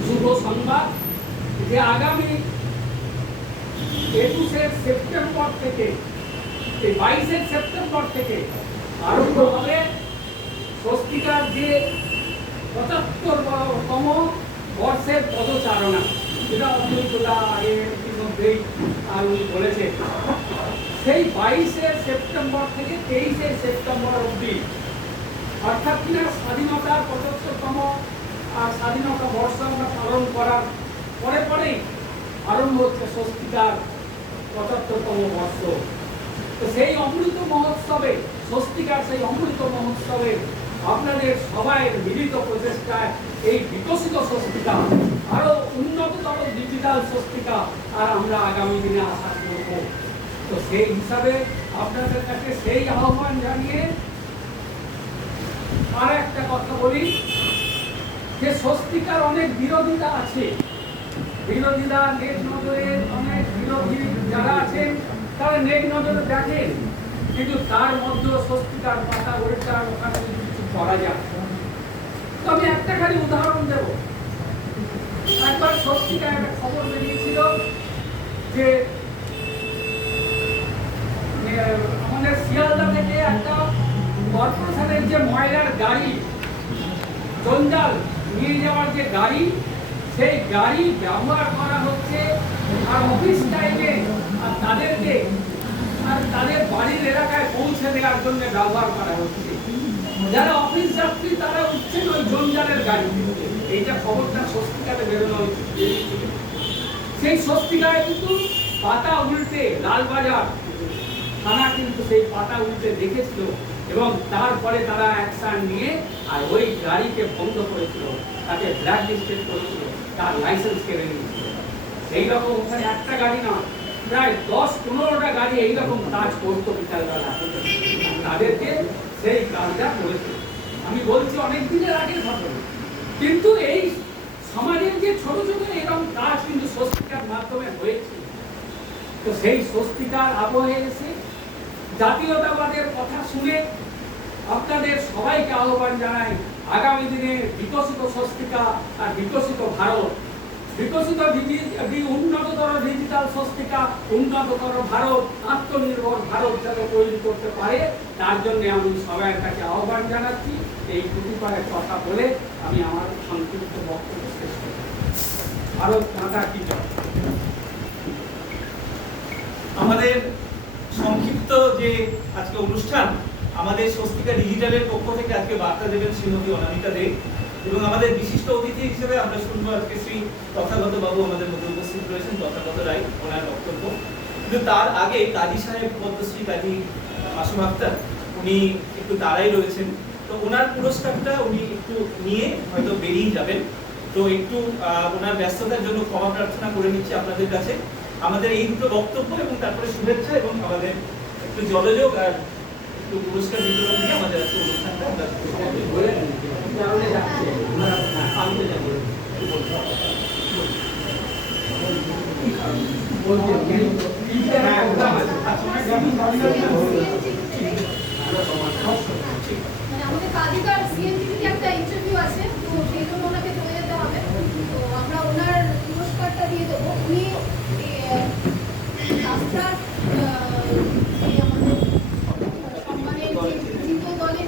শুভ সংবাদ, যে আগামী 21শে সেপ্টেম্বর থেকে 22শে সেপ্টেম্বর থেকে আরম্ভ হবে স্বস্তিকার যে 75তম বর্ষের পদচারণা, যেটা অনেকগুলা আগে ইতিমধ্যেই উনি বলেছেন। সেই 22শে সেপ্টেম্বর থেকে 23শে সেপ্টেম্বর অবধি, অর্থাৎ কিনা স্বাধীনতার 75তম স্বাধীনতা বর্ষ আমরা পালন করার পরেই আরম্ভ হচ্ছে স্বস্তিকার 75তম বর্ষ। তো সেই অমৃত মহোৎসবে, স্বস্তিকার সেই অমৃত মহোৎসবে আপনাদের সবাই মিলিত প্রচেষ্টায় এই বিকশিত স্বস্তিকা, আরো উন্নততর ডিজিটাল স্বস্তিকা আর আমরা আগামী দিনে আশা করব। তো সেই হিসাবে আপনাদের কাছে সেই আহ্বান জানিয়ে আর একটা কথা বলি, যে স্বস্তিকার অনেক বিরোধিতা আছে, বিরোধীরা নেক নজরে, অনেক বিরোধী যারা আছেন তারা নেক নজরে দেখেন, কিন্তু তার মধ্যে স্বস্তিকার পাতা উল্টার ওখানে কিছু করা যায়। তো আমি একটা খালি উদাহরণ দেব। একবার স্বস্তিকার একটা খবর বেরিয়েছিল যে আমাদের শিয়ালদা থেকে একটা কর্পোরেশনের যে ময়লার গাড়ি, জঞ্জাল নিয়ে যাওয়ার যে গাড়ি, সেই গাড়ি ব্যবহার করা হচ্ছে আর অফিস টাইমে আর তাদেরকে আর তাদের বাড়ির এলাকায় পৌঁছে দেওয়ার জন্য ব্যবহার করা হচ্ছে। যারা অফিস যাত্রী তারা উঠছেন ওই জঞ্জালের গাড়ি। এইটা খবরটা স্বস্তিকাতে বেরোনো হয়েছে। সেই স্বস্তিকায় কিন্তু পাতা উল্টে লালবাজার থানা কিন্তু সেই পাতা উল্টে দেখেছিল এবং তারপরে তারা অ্যাকশন নিয়ে আর ওই গাড়িকে বন্ধ করেছিল, তাকে ব্ল্যাক লিস্টেড করেছিল, তার লাইসেন্স কেড়ে নিয়েছিল। এইরকম ওখানে একটা গাড়ি নয়, প্রায় 10-15টা গাড়ি এইরকম কাজ করতো বিকালবেলা, তাদেরকে সেই কাজটা করেছে। আমি বলছি অনেক দিনের আগের ঘটনা, কিন্তু এই সমাজের যে ছোট ছোট এরকম কাজ কিন্তু স্বস্তিকার মাধ্যমে হয়েছে। তো সেই স্বস্তিকার আবহে এসে জাতীয়তাবাদের কথা শুনে আপনাদের সবাইকে আহ্বান জানাই, আগামী দিনে বিকশিত স্বস্তিকা আর বিকশিত ভারত, বিকশিত উন্নততর ডিজিটাল স্বস্তিকা, উন্নততর ভারত, আত্মনির্ভর ভারত যাতে তৈরি করতে পারে, তার জন্য আমি সবার কাছে আহ্বান জানাচ্ছি। এই প্রতিপারের কথা বলে আমি আমার সংক্ষিপ্ত বক্তব্য শেষ করি। ভারত মাতা কি জয়। আমাদের সংক্ষিপ্ত যে আজকে অনুষ্ঠান, আমাদের স্বস্তিকা ডিজিটালের পক্ষ থেকে আজকে বার্তা দেবেন শ্রীমতী অনামিকা দে, এবং আমাদের বিশিষ্ট অতিথি হিসেবে আমরা শুনবো আজকে শ্রী তথাগত বাবু আমাদের মধ্যে উপস্থিত রয়েছেন, তথাগত রায়, ওনার বক্তব্য। কিন্তু তার আগে কাজী সাহেব, পদ্মশ্রী কাজী মাসুম আক্তার, উনি একটু তারাই রয়েছেন। তো ওনার পুরস্কারটা উনি একটু নিয়ে হয়তো বেরিয়ে যাবেন। তো একটু ওনার ব্যস্ততার জন্য ক্ষমা প্রার্থনা করে নিচ্ছি আপনাদের কাছে। আমাদের এই দুটো বক্তব্য এবং তারপরে শুভেচ্ছা এবং আমাদের একটু জলযোগ আর একটু পুরস্কার বিতরণ দিয়ে আমাদের আজকে অনুষ্ঠানটা আমরা আমাদের কাদিকার সিএনটিভিতে একটা ইন্টারভিউ আছে, তো সেই জন্য ওনাকে চলে যেতে হবে। তো আমরা ওনার পুরস্কারটা দিয়ে দেবো। উনি রাস্তার আমাদের সম্মানের যে দ্বিতীয় দলে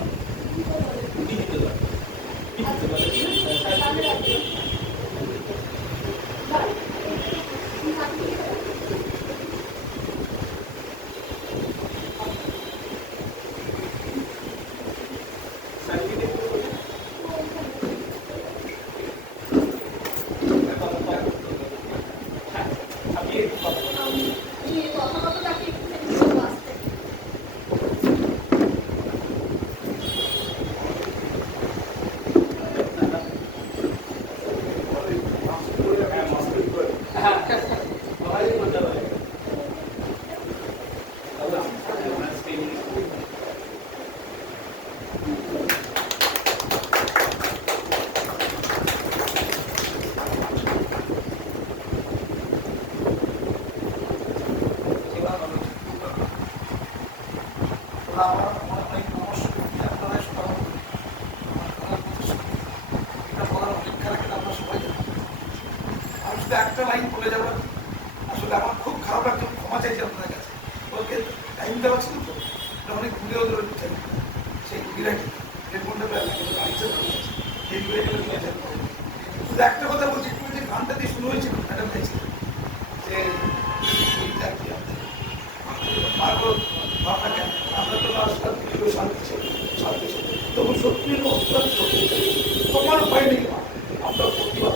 সার্টিফিকেট হ্যাঁ আপনি একটু কথা বলুন। আমি কথাবার্তাকে একটুখানি বলবো আস্তে। হ্যাঁ সবাই মজা হয় আমি শুধু একটা লাইন বলে যাবো, আসলে আমার খুব খারাপ লাগছে, ক্ষমা চাইছি আপনাদের কাছে। ওকে টাইম দেওয়া ছিল তো, এটা অনেক ঘুরেও ধরে চাই সেই বিরাটি শুধু একটা কথা বলছি, একটু যে গানটা দিয়ে শুরু হয়েছিল ম্যাডাম চাইছি যে আমরা তো শান্তি তবু সত্যি তোমার ভয় নেই, আমরা প্রতিবাদ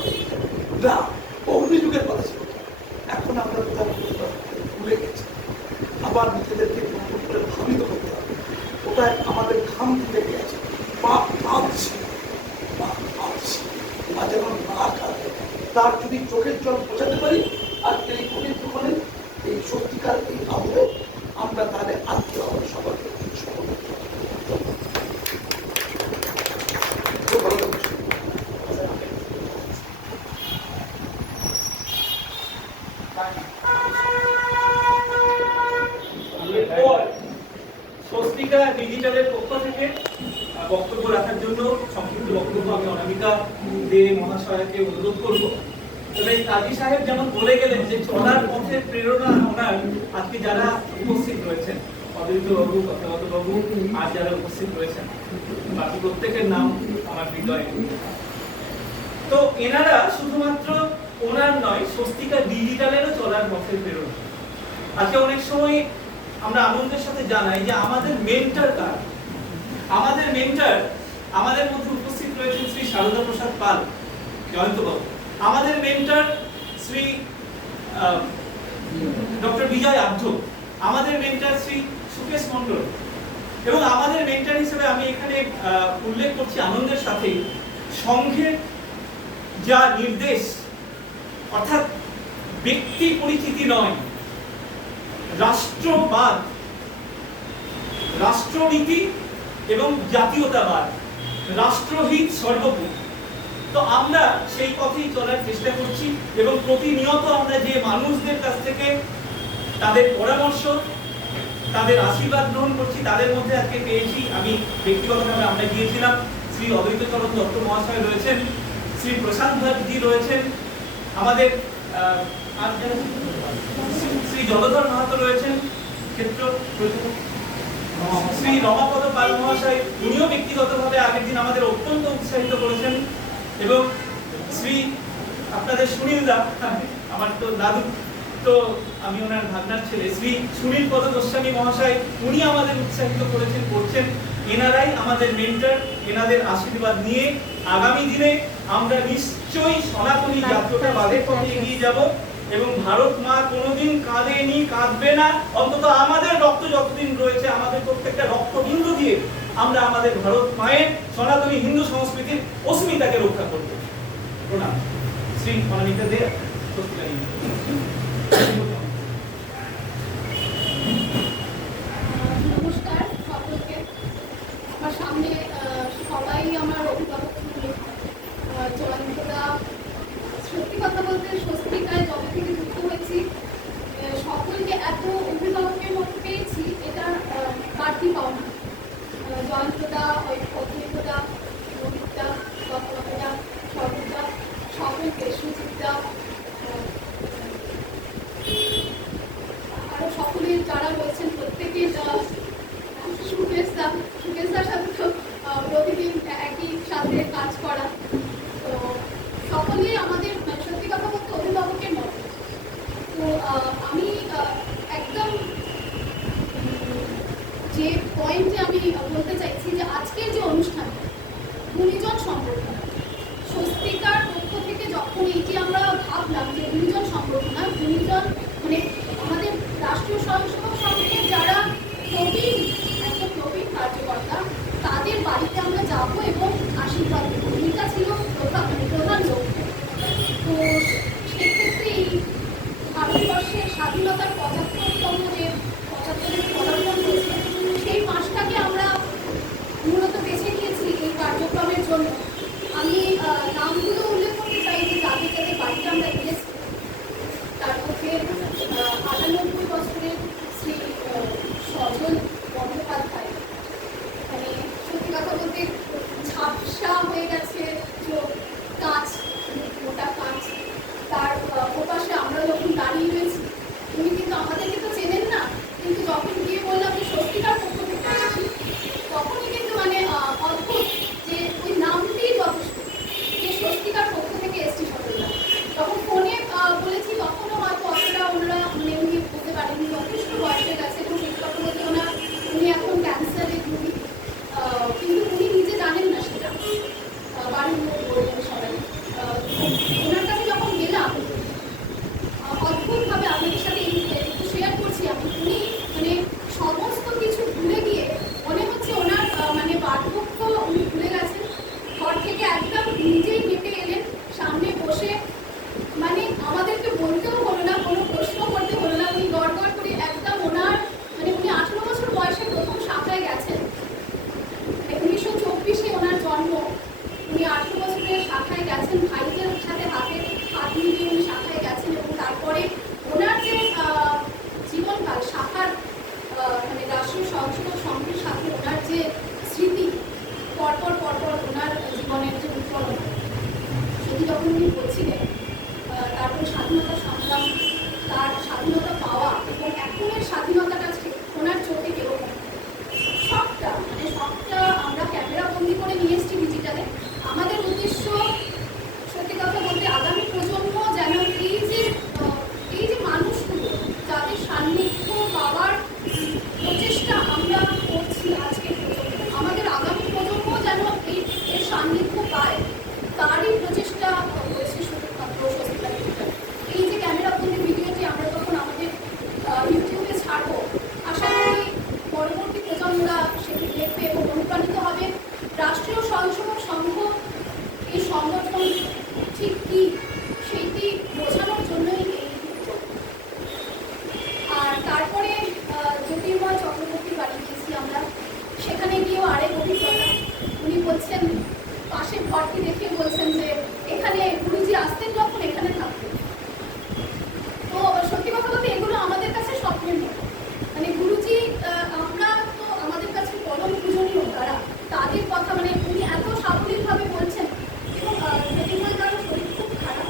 না অগ্নিযুগের কথা ছিল, এখন আমরা ভুলে গেছি। আবার নিজেদেরকে ভাবিত করতে হবে, ওটাই আমাদের ঘাম দিতে গেছে, পাপ কাঁদছে, আর যেমন না কাঁদে তার যদি চোখের জল বোঝাতে পারি, আর এই কঠিন জীবনে এই সত্যিকার এই আবহে আমরা তাহলে আত্মীয় হবে সবাইকে। খুব ভালো লাগছে। এরপর স্বস্তিকা ডিজিটালের পক্ষ থেকে বক্তব্য রাখার জন্য সংক্ষিপ্ত বক্তব্য আমি অনামিকা দে মহাশয়কে অনুরোধ করব। তবে কাজী সাহেব যেমন বলে গেলেন যে চলার পথের প্রেরণা ওনার আজকে যারা উপস্থিত রয়েছেন, অদ্বৈত বাবু, কথাগত বাবু আর যারা উপস্থিত রয়েছেন, বাকি প্রত্যেকের নাম আমার হৃদয়ে। তো এনারা শুধুমাত্র ওনার নয়, স্বস্তিকা ডিজিটালেরও চলার পথের প্রেরণা। আজকে অনেক সময় আমরা আনন্দের সাথে জানাই যে আমাদের মেন্টর কার। আমাদের মেন্টর, আমাদের মধ্যে উপস্থিত রয়েছেন শ্রী সারদা প্রসাদ পাল, জয়ন্তবাবু। আমাদের মেন্টর শ্রী ডক্টর বিজয় আব্দ, আমাদের মেন্টর শ্রী সুকেশ মন্ডল, এবং আমাদের মেন্টর হিসেবে আমি এখানে উল্লেখ করছি আনন্দের সাথে সংঘের যা নির্দেশ, অর্থাৎ ব্যক্তি পরিচিতি নয়, রাষ্ট্রবাদ, রাষ্ট্রনীতি এবং জাতীয়তাবাদ, রাষ্ট্রহিত সর্বোপরি। তো আমরা সেই পথেই চলার চেষ্টা করছি এবং প্রতিনিয়ত আমরা যে মানুষদের কাছ থেকে তাদের পরামর্শ, তাদের আশীর্বাদ গ্রহণ করছি, তাদের মধ্যে আজকে পেয়েছি, আমি ব্যক্তিগতভাবে আমরা গিয়েছিলাম, শ্রী অদ্বৈত চরণ দত্ত মহাশয় রয়েছেন, শ্রী প্রশান্ত ভাটজি রয়েছেন, আমাদের শ্রী জলধর মাহাতো রয়েছেন, ক্ষেত্র শ্রী রমাপদ পাল মহাশয়, উনিও ব্যক্তিগতভাবে আগের দিন আমাদের অত্যন্ত উৎসাহিত করেছেন, এবং শ্রী আপনাদের সুনীল দা, আমার তো দাদু, তো আমি ওনার ভাগনার ছেলে, শ্রী সুনীল পদ গোস্বামী মহাশয়, উনি আমাদের উৎসাহিত করেছেন, করছেন। এনারাই আমাদের মেন্টর। এনাদের আশীর্বাদ নিয়ে আগামী দিনে আমরা নিশ্চয়ই সনাতনী জাতীয়তাবাদের পথে এগিয়ে যাব এবং ভারত মা কোনোদিন কাঁদেনি, কাঁদবে না। অন্তত আমাদের রক্ত যতদিন রয়েছে, আমাদের প্রত্যেকটা রক্তবিন্দু দিয়ে আমরা আমাদের ভারত মায়ের সনাতনী হিন্দু সংস্কৃতির অস্মিতাকে রক্ষা করব। প্রণাম। শ্রী অনামিকা দে, স্বস্তিকা। নমস্কার সকলকে। আমার সামনে সবাই আমার অভিভাবক, জয়ন্তদা। সত্যি কথা বলতে স্বস্তিকায় যবে থেকে যুক্ত হয়েছি, সকলকে এত অভিভাবকের মতো পেয়েছি, এটা বাড়তি পাওনা। জয়ন্তদা, অদ্বৈতদা, রোহিতদা, কথাবার্তা, সর্বদা, সকলকে, সুচিত্রা, আরো সকলে যারা রয়েছেন প্রত্যেকের, সুকেশদার সাথে তো প্রতিদিন একই সাথে কাজ করা, তো সকলেই আমাদের সত্যি কথা বলতে অভিভাবকের মতো। তো আমি একদম যে পয়েন্টে আমি বলতে চাইছি যে আজকের যে অনুষ্ঠান, গুণীজন সংবর্ধনা। স্বস্তিকার পক্ষ থেকে যখন এইটি আমরা ভাবলাম যে গুণীজন সংবর্ধনা, গুণীজন মানে আমাদের রাষ্ট্রীয় স্বয়ংসেবক সংঘের যারা প্রবীণ, একদম প্রবীণ কার্যকর্তা, তাদের বাড়িতে আমরা যাবো এবং আশীর্বাদ দেবো, এটা ছিল প্রধান লক্ষ্য। তো সেক্ষেত্রে এই ভারতবর্ষের স্বাধীনতার 75তম যে 75-এর পদার্পণ হয়েছে, সেই মাসটাকে আমরা মূলত বেছে নিয়েছি এই কার্যক্রমের জন্য। আমি নামগুলো উল্লেখ করতে চাই যে যাদের যাদের বাড়িতে আমরা গিয়েছি। তার মধ্যে 98 বছরের শ্রী সজল বন্দ্যোপাধ্যায়, মানে সত্যি কথা বলতে ঝাপসা হয়ে গেছে চোখ, কাঁচ, মোটা কাঁচ। তার ওপাশে আমরা যখন দাঁড়িয়ে রয়েছি, উনি কিন্তু আমাদেরকে তো চেনেন না, কিন্তু যখন গিয়ে বললাম যে স্বস্তিকার পক্ষ থেকে আসছি, তখনই কিন্তু মানে অদ্ভুত যে ওই নামটিই যথেষ্ট যে স্বস্তিকার পক্ষ থেকে এসছি সজলদা। তখন ফোনে বলেছি, তখনও হয়তো অতটা ওনারা মানে উনি বুঝতে পারেননি, যথেষ্ট বয়স হয়ে গেছে এবং সেই কথা বলতে উনি এখন ক্যান্সারের রোগী, কিন্তু উনি নিজে জানেন না সেটা, বাড়ির লোক বলবেন সবাই। ওনার কাছে যখন গেলাম, অদ্ভুতভাবে আপনাদের সাথে একটু শেয়ার করছি আমি, উনি মানে সমস্ত কিছু ভুলে গিয়ে মনে হচ্ছে ওনার মানে বার্ধক্য উনি ভুলে গেছেন। ঘর থেকে একদম নিজেই হেঁটে এলেন, সামনে বসে, মানে আমাদেরকে বলতেও হলো না, কোনো প্রশ্ন করতে হলো না, উনি গড় গড় করে একদম ওনার মানে উনি 18 বছর বয়সে প্রথম শাখায় গেছেন। 1924-এ ওনার জন্ম, উনি 18 বছরের শাখায় গেছেন, ভাইদের সাথে হাতে হাত মিলিয়ে উনি শাখায় গেছেন এবং তারপরে ওনার যে জীবনকাল শাখার মানে রাষ্ট্রীয় স্বয়ংসেবক সংঘের সাথে ওনার যে স্মৃতি, পরপর ওনার জীবনের যে উজ্জ্বলতা, সেটি যখন উনি বলছিলেন, তারপর স্বাধীনতা সংগ্রাম, তার স্বাধীনতা পাওয়া এবং এখনের স্বাধীনতাটা ওনার চোখে কিরকম, সবটা আমরা ক্যামেরা বন্দি করে নিয়ে এসেছি ডিজিটালে। আমাদের উদ্দেশ্য সত্যি কথা বলতে আগামী প্রজন্ম যেন এই যে মানুষগুলো যাদের সান্নিধ্য পাওয়ার প্রচেষ্টা আমরা করছি আজকে প্রজন্ম, আমাদের আগামী প্রজন্ম যেন এর সান্নিধ্য পায়, তারই প্রচেষ্টা হয়েছে শুধুমাত্র স্বস্তিকা ডিজিটাল। এই যে ক্যামেরা বন্দি ভিডিওটি আমরা তখন আমাদের ইউটিউবে ছাড়বো, আশা করি পরবর্তী প্রজন্মরা সেটি দেখবে এবং অনুপ্রাণিত হবে। রাষ্ট্রীয় স্বয়ংসেবক সংঘ এই সংগঠন ঠিক কী সেইটি বোঝানোর জন্যই এই উদ্যোগ। আর তারপরে জ্যোতির্ময় চক্রবর্তীর বাড়ি গিয়েছি আমরা, সেখানে গিয়েও আরেক অভিজ্ঞতা। উনি বলছেন, পাশের ঘরটি দেখে বলছেন যে এখানে গুরুজি আসতেন যখন এখানে থাকতেন। তো সত্যি কথা বলতে এগুলো আমাদের কাছে স্বপ্নের মতো, মানে গুরুজি আমরা তো আমাদের কাছে পরম পূজনীয় তারা, তাদের কথা মানে উনি এত সাবলীলভাবে বলছেন। এবং জ্যোতির্ময় দার শরীর খুব খারাপ,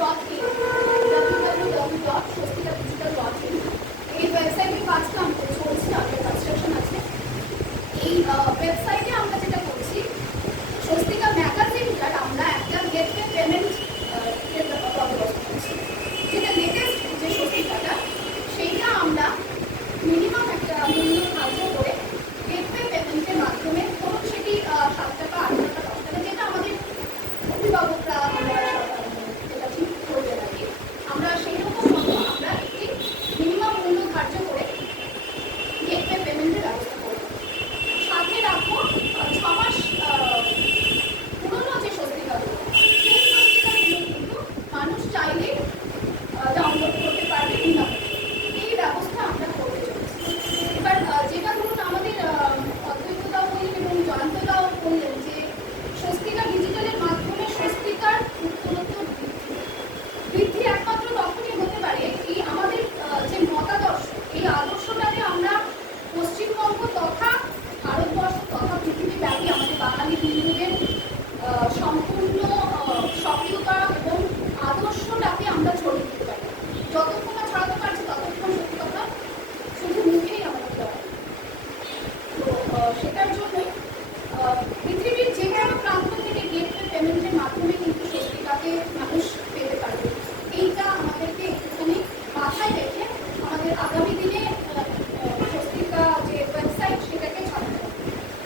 www.swastikadigital.in এই ওয়েবসাইটের কাজটা আমাদের চলছে, আমাদের কনস্ট্রাকশন আছে। এই ওয়েবসাইটে আমরা যেটা করছি, স্বস্তিকা ম্যাগাজিনটার আমরা একটা গেটওয়ে পেমেন্ট বন্দোবস্ত করছি। যেটা লেটেস্ট যে স্বস্তিকাটা, সেইটা আমরা মিনিমাম একটা মূল্য ধার্য করে গেটওয়ে পেমেন্টের মাধ্যমে, ধরুন সেটি 7 টাকা, 8 টাকা, 10 টাকা, যেটা আমাদের অভিভাবকরা যেটা ঠিক করবে আর কি, আমরা সেই রকম মতো আমরা একটি মিনিমাম মূল্য ধার্য করে গেটওয়ে পেমেন্টের ব্যবস্থা করব। সাথে রাখবো 6 মাস পুরোনো যে স্বস্তিকাগুলো, সেই স্বস্তিকাগুলো কিন্তু মানুষ চাইলে ডাউনলোড করতে পারবে বিনামূল্যে। এই ব্যবস্থা আমরা করতে চলেছি। এবার যেটা ধরুন আমাদের অদ্বৈতদাও বললেন এবং জয়ন্তদাও বললেন যে স্বস্তিকা ডিজিটালের মাধ্যমে স্বস্তিকার উত্তরোত্তর বৃদ্ধি একমাত্র তখনই হতে পারে এই আমাদের যে মতাদর্শ, এই আদর্শটাকে আমরা পশ্চিমবঙ্গ তথা ভারতবর্ষ তথা পৃথিবীব্যাপী আমাদের বাঙালি হিন্দুদের সম্পূর্ণ সক্রিয়তা এবং আদর্শটাকে আমরা ছড়িয়ে দিতে পারি। যতক্ষণ না ছড়াতে পারছি ততক্ষণ সত্যি কথা শুধু মুখেই আমাদের দেওয়া। তো সেটার জন্যই পৃথিবীর যে কোনো প্রান্ত থেকে গেটওয়ে পেমেন্টের মাধ্যমে কিন্তু স্বস্তিকাকে মানুষ পেতে পারবে। এইটা আমাদেরকে একটুখানি মাথায় রেখে আমাদের আগামী দিনে স্বস্তিকা যে ওয়েবসাইট সেটাকে চালাতে হবে।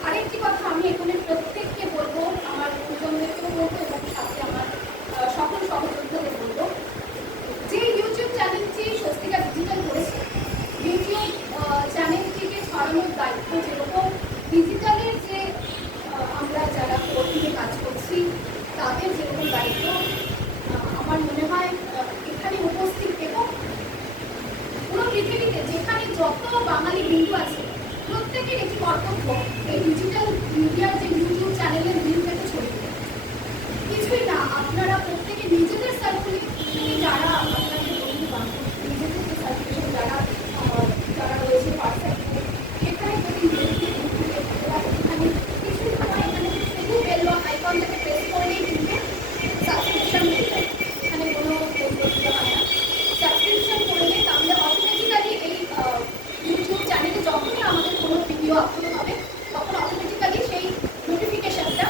আরেকটি কথা আমি এখানে প্রত্যেককে বলবো, আমার গুরুজনদেরকেও বলবো এবং সাথে আমার সকল সহযোগীদের বলবো, যে ইউটিউব চ্যানেলটি স্বস্তিকা ডিজিটাল করেছে, ইউটিউব চ্যানেলটিকে ছড়ানোর দায়িত্ব যেরকম ডিজিটালের যে আমরা যারা কোর্টিংয়ে কাজ করছি তাদের যেরকম দায়িত্ব, আমার মনে হয় এখানে উপস্থিত এবং পুরো পৃথিবীতে যেখানে যত বাঙালি হিন্দু আছে প্রত্যেকের একটি কর্তব্য এই ডিজিটাল মিডিয়ার যে ইউটিউব চ্যানেলের লিঙ্কটাকে ছড়িয়ে দেয়। কিছুই না, আপনারা প্রত্যেকে নিজেদের সার্কুলে যারা আপনাদের বন্ধু বান্ধব, নিজেদের যে সার্কুলেশন যারা রয়েছে হোয়াটসঅ্যাপে, সেখানে যদি এখানে কিছু সময় এখানে শুধু বেল আইকনটাকে প্রেস করলেই কিন্তু সাবস্ক্রিপশন হয়ে যায়। এখানে কোনো দিতে হয় না। সাবস্ক্রিপশন করলে তাহলে অটোমেটিক্যালি এই ইউটিউব চ্যানেলে যখনই আমাদের কোনো ভিডিও আপলোড হবে তখন অটোমেটিক্যালি সেই নোটিফিকেশনটা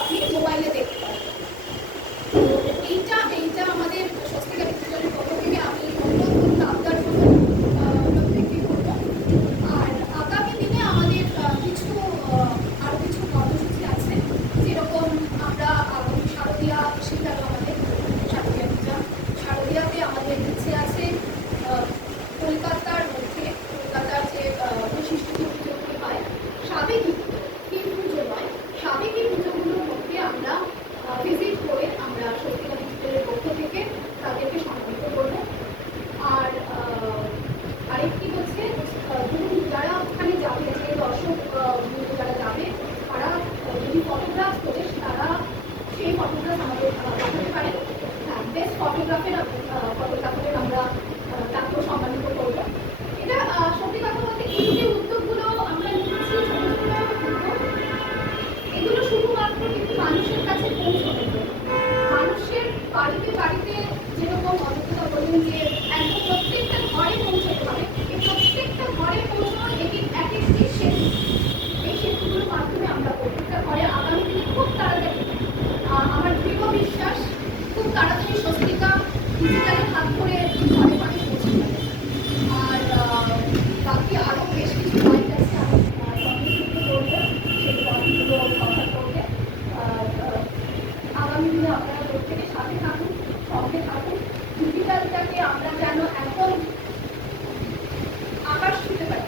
আপনি মোবাইলে দেখতে পাবেন। তো এইটা আমাদের স্বস্তিকা ডিজিটালের পক্ষ থেকে আমি অনুরোধ করুন, আবদার করবো প্রত্যেককে করবো। আর আগামী দিনে আমাদের আরও কিছু কর্মসূচি আছে, যেরকম আমরা আগামী শারদীয়া এসে গেল আমাদের শারদীয়া পূজা। শারদীয়াতে আমাদের ইচ্ছে আছে কলকাতার মধ্যে, কলকাতার যে বিশিষ্ট পুজোগুলো হয়, সাবেকি পুজো নয়, সাবেকি পুজোগুলোর মধ্যে আমরা ভিজিট করে আমরা স্বস্তিকা ডিজিটালের পক্ষ থেকে তাদেরকে সম্মানিত করব। আর আরেকটি হচ্ছে ধরুন যারা ওখানে যাবে, যে দর্শক যারা যাবে, তারা যদি ফটোগ্রাফ করে তারা সেই ফটোগ্রাফ আমাদের পাঠাতে পারেন। হ্যাঁ, বেস্ট ফটোগ্রাফারের আমরা তাকেও সম্মানিত করব। এটা সত্যি কথা বলতে এই যে উদ্যোগগুলো আমরা নিচ্ছি, ছোট ছোট উদ্যোগ, এগুলো শুধুমাত্র কিন্তু মানুষের কাছে পৌঁছানো, মানুষের বাড়িতে বাড়িতে যেরকম অযোধ্যা বললেন যে একদম প্রত্যেকটা ঘরে পৌঁছাতে হবে, এই প্রত্যেকটা ঘরে পৌঁছানোর এক একটি সেতু, এই সেতুগুলোর মাধ্যমে আমরা প্রত্যেকটা ঘরে আগামী দিনে খুব তাড়াতাড়ি, আমার দৃঢ় বিশ্বাস, খুব তাড়াতাড়ি স্বস্তিকা ডিজিটালের হাত করে ঘরে ঘরে পৌঁছে যাবে। আর বাকি আরও বেশ কিছু পয়েন্ট আছে, আমি সংযুক্ত করবো, সেগুলো অনেকগুলো কথা করবে। আগামী দিনে আপনারা প্রত্যেকে সাথে থাকুন, সঙ্গে থাকুন, ডিজিটালটাকে আমরা যেন একদম আকাশ ছুঁতে পারি,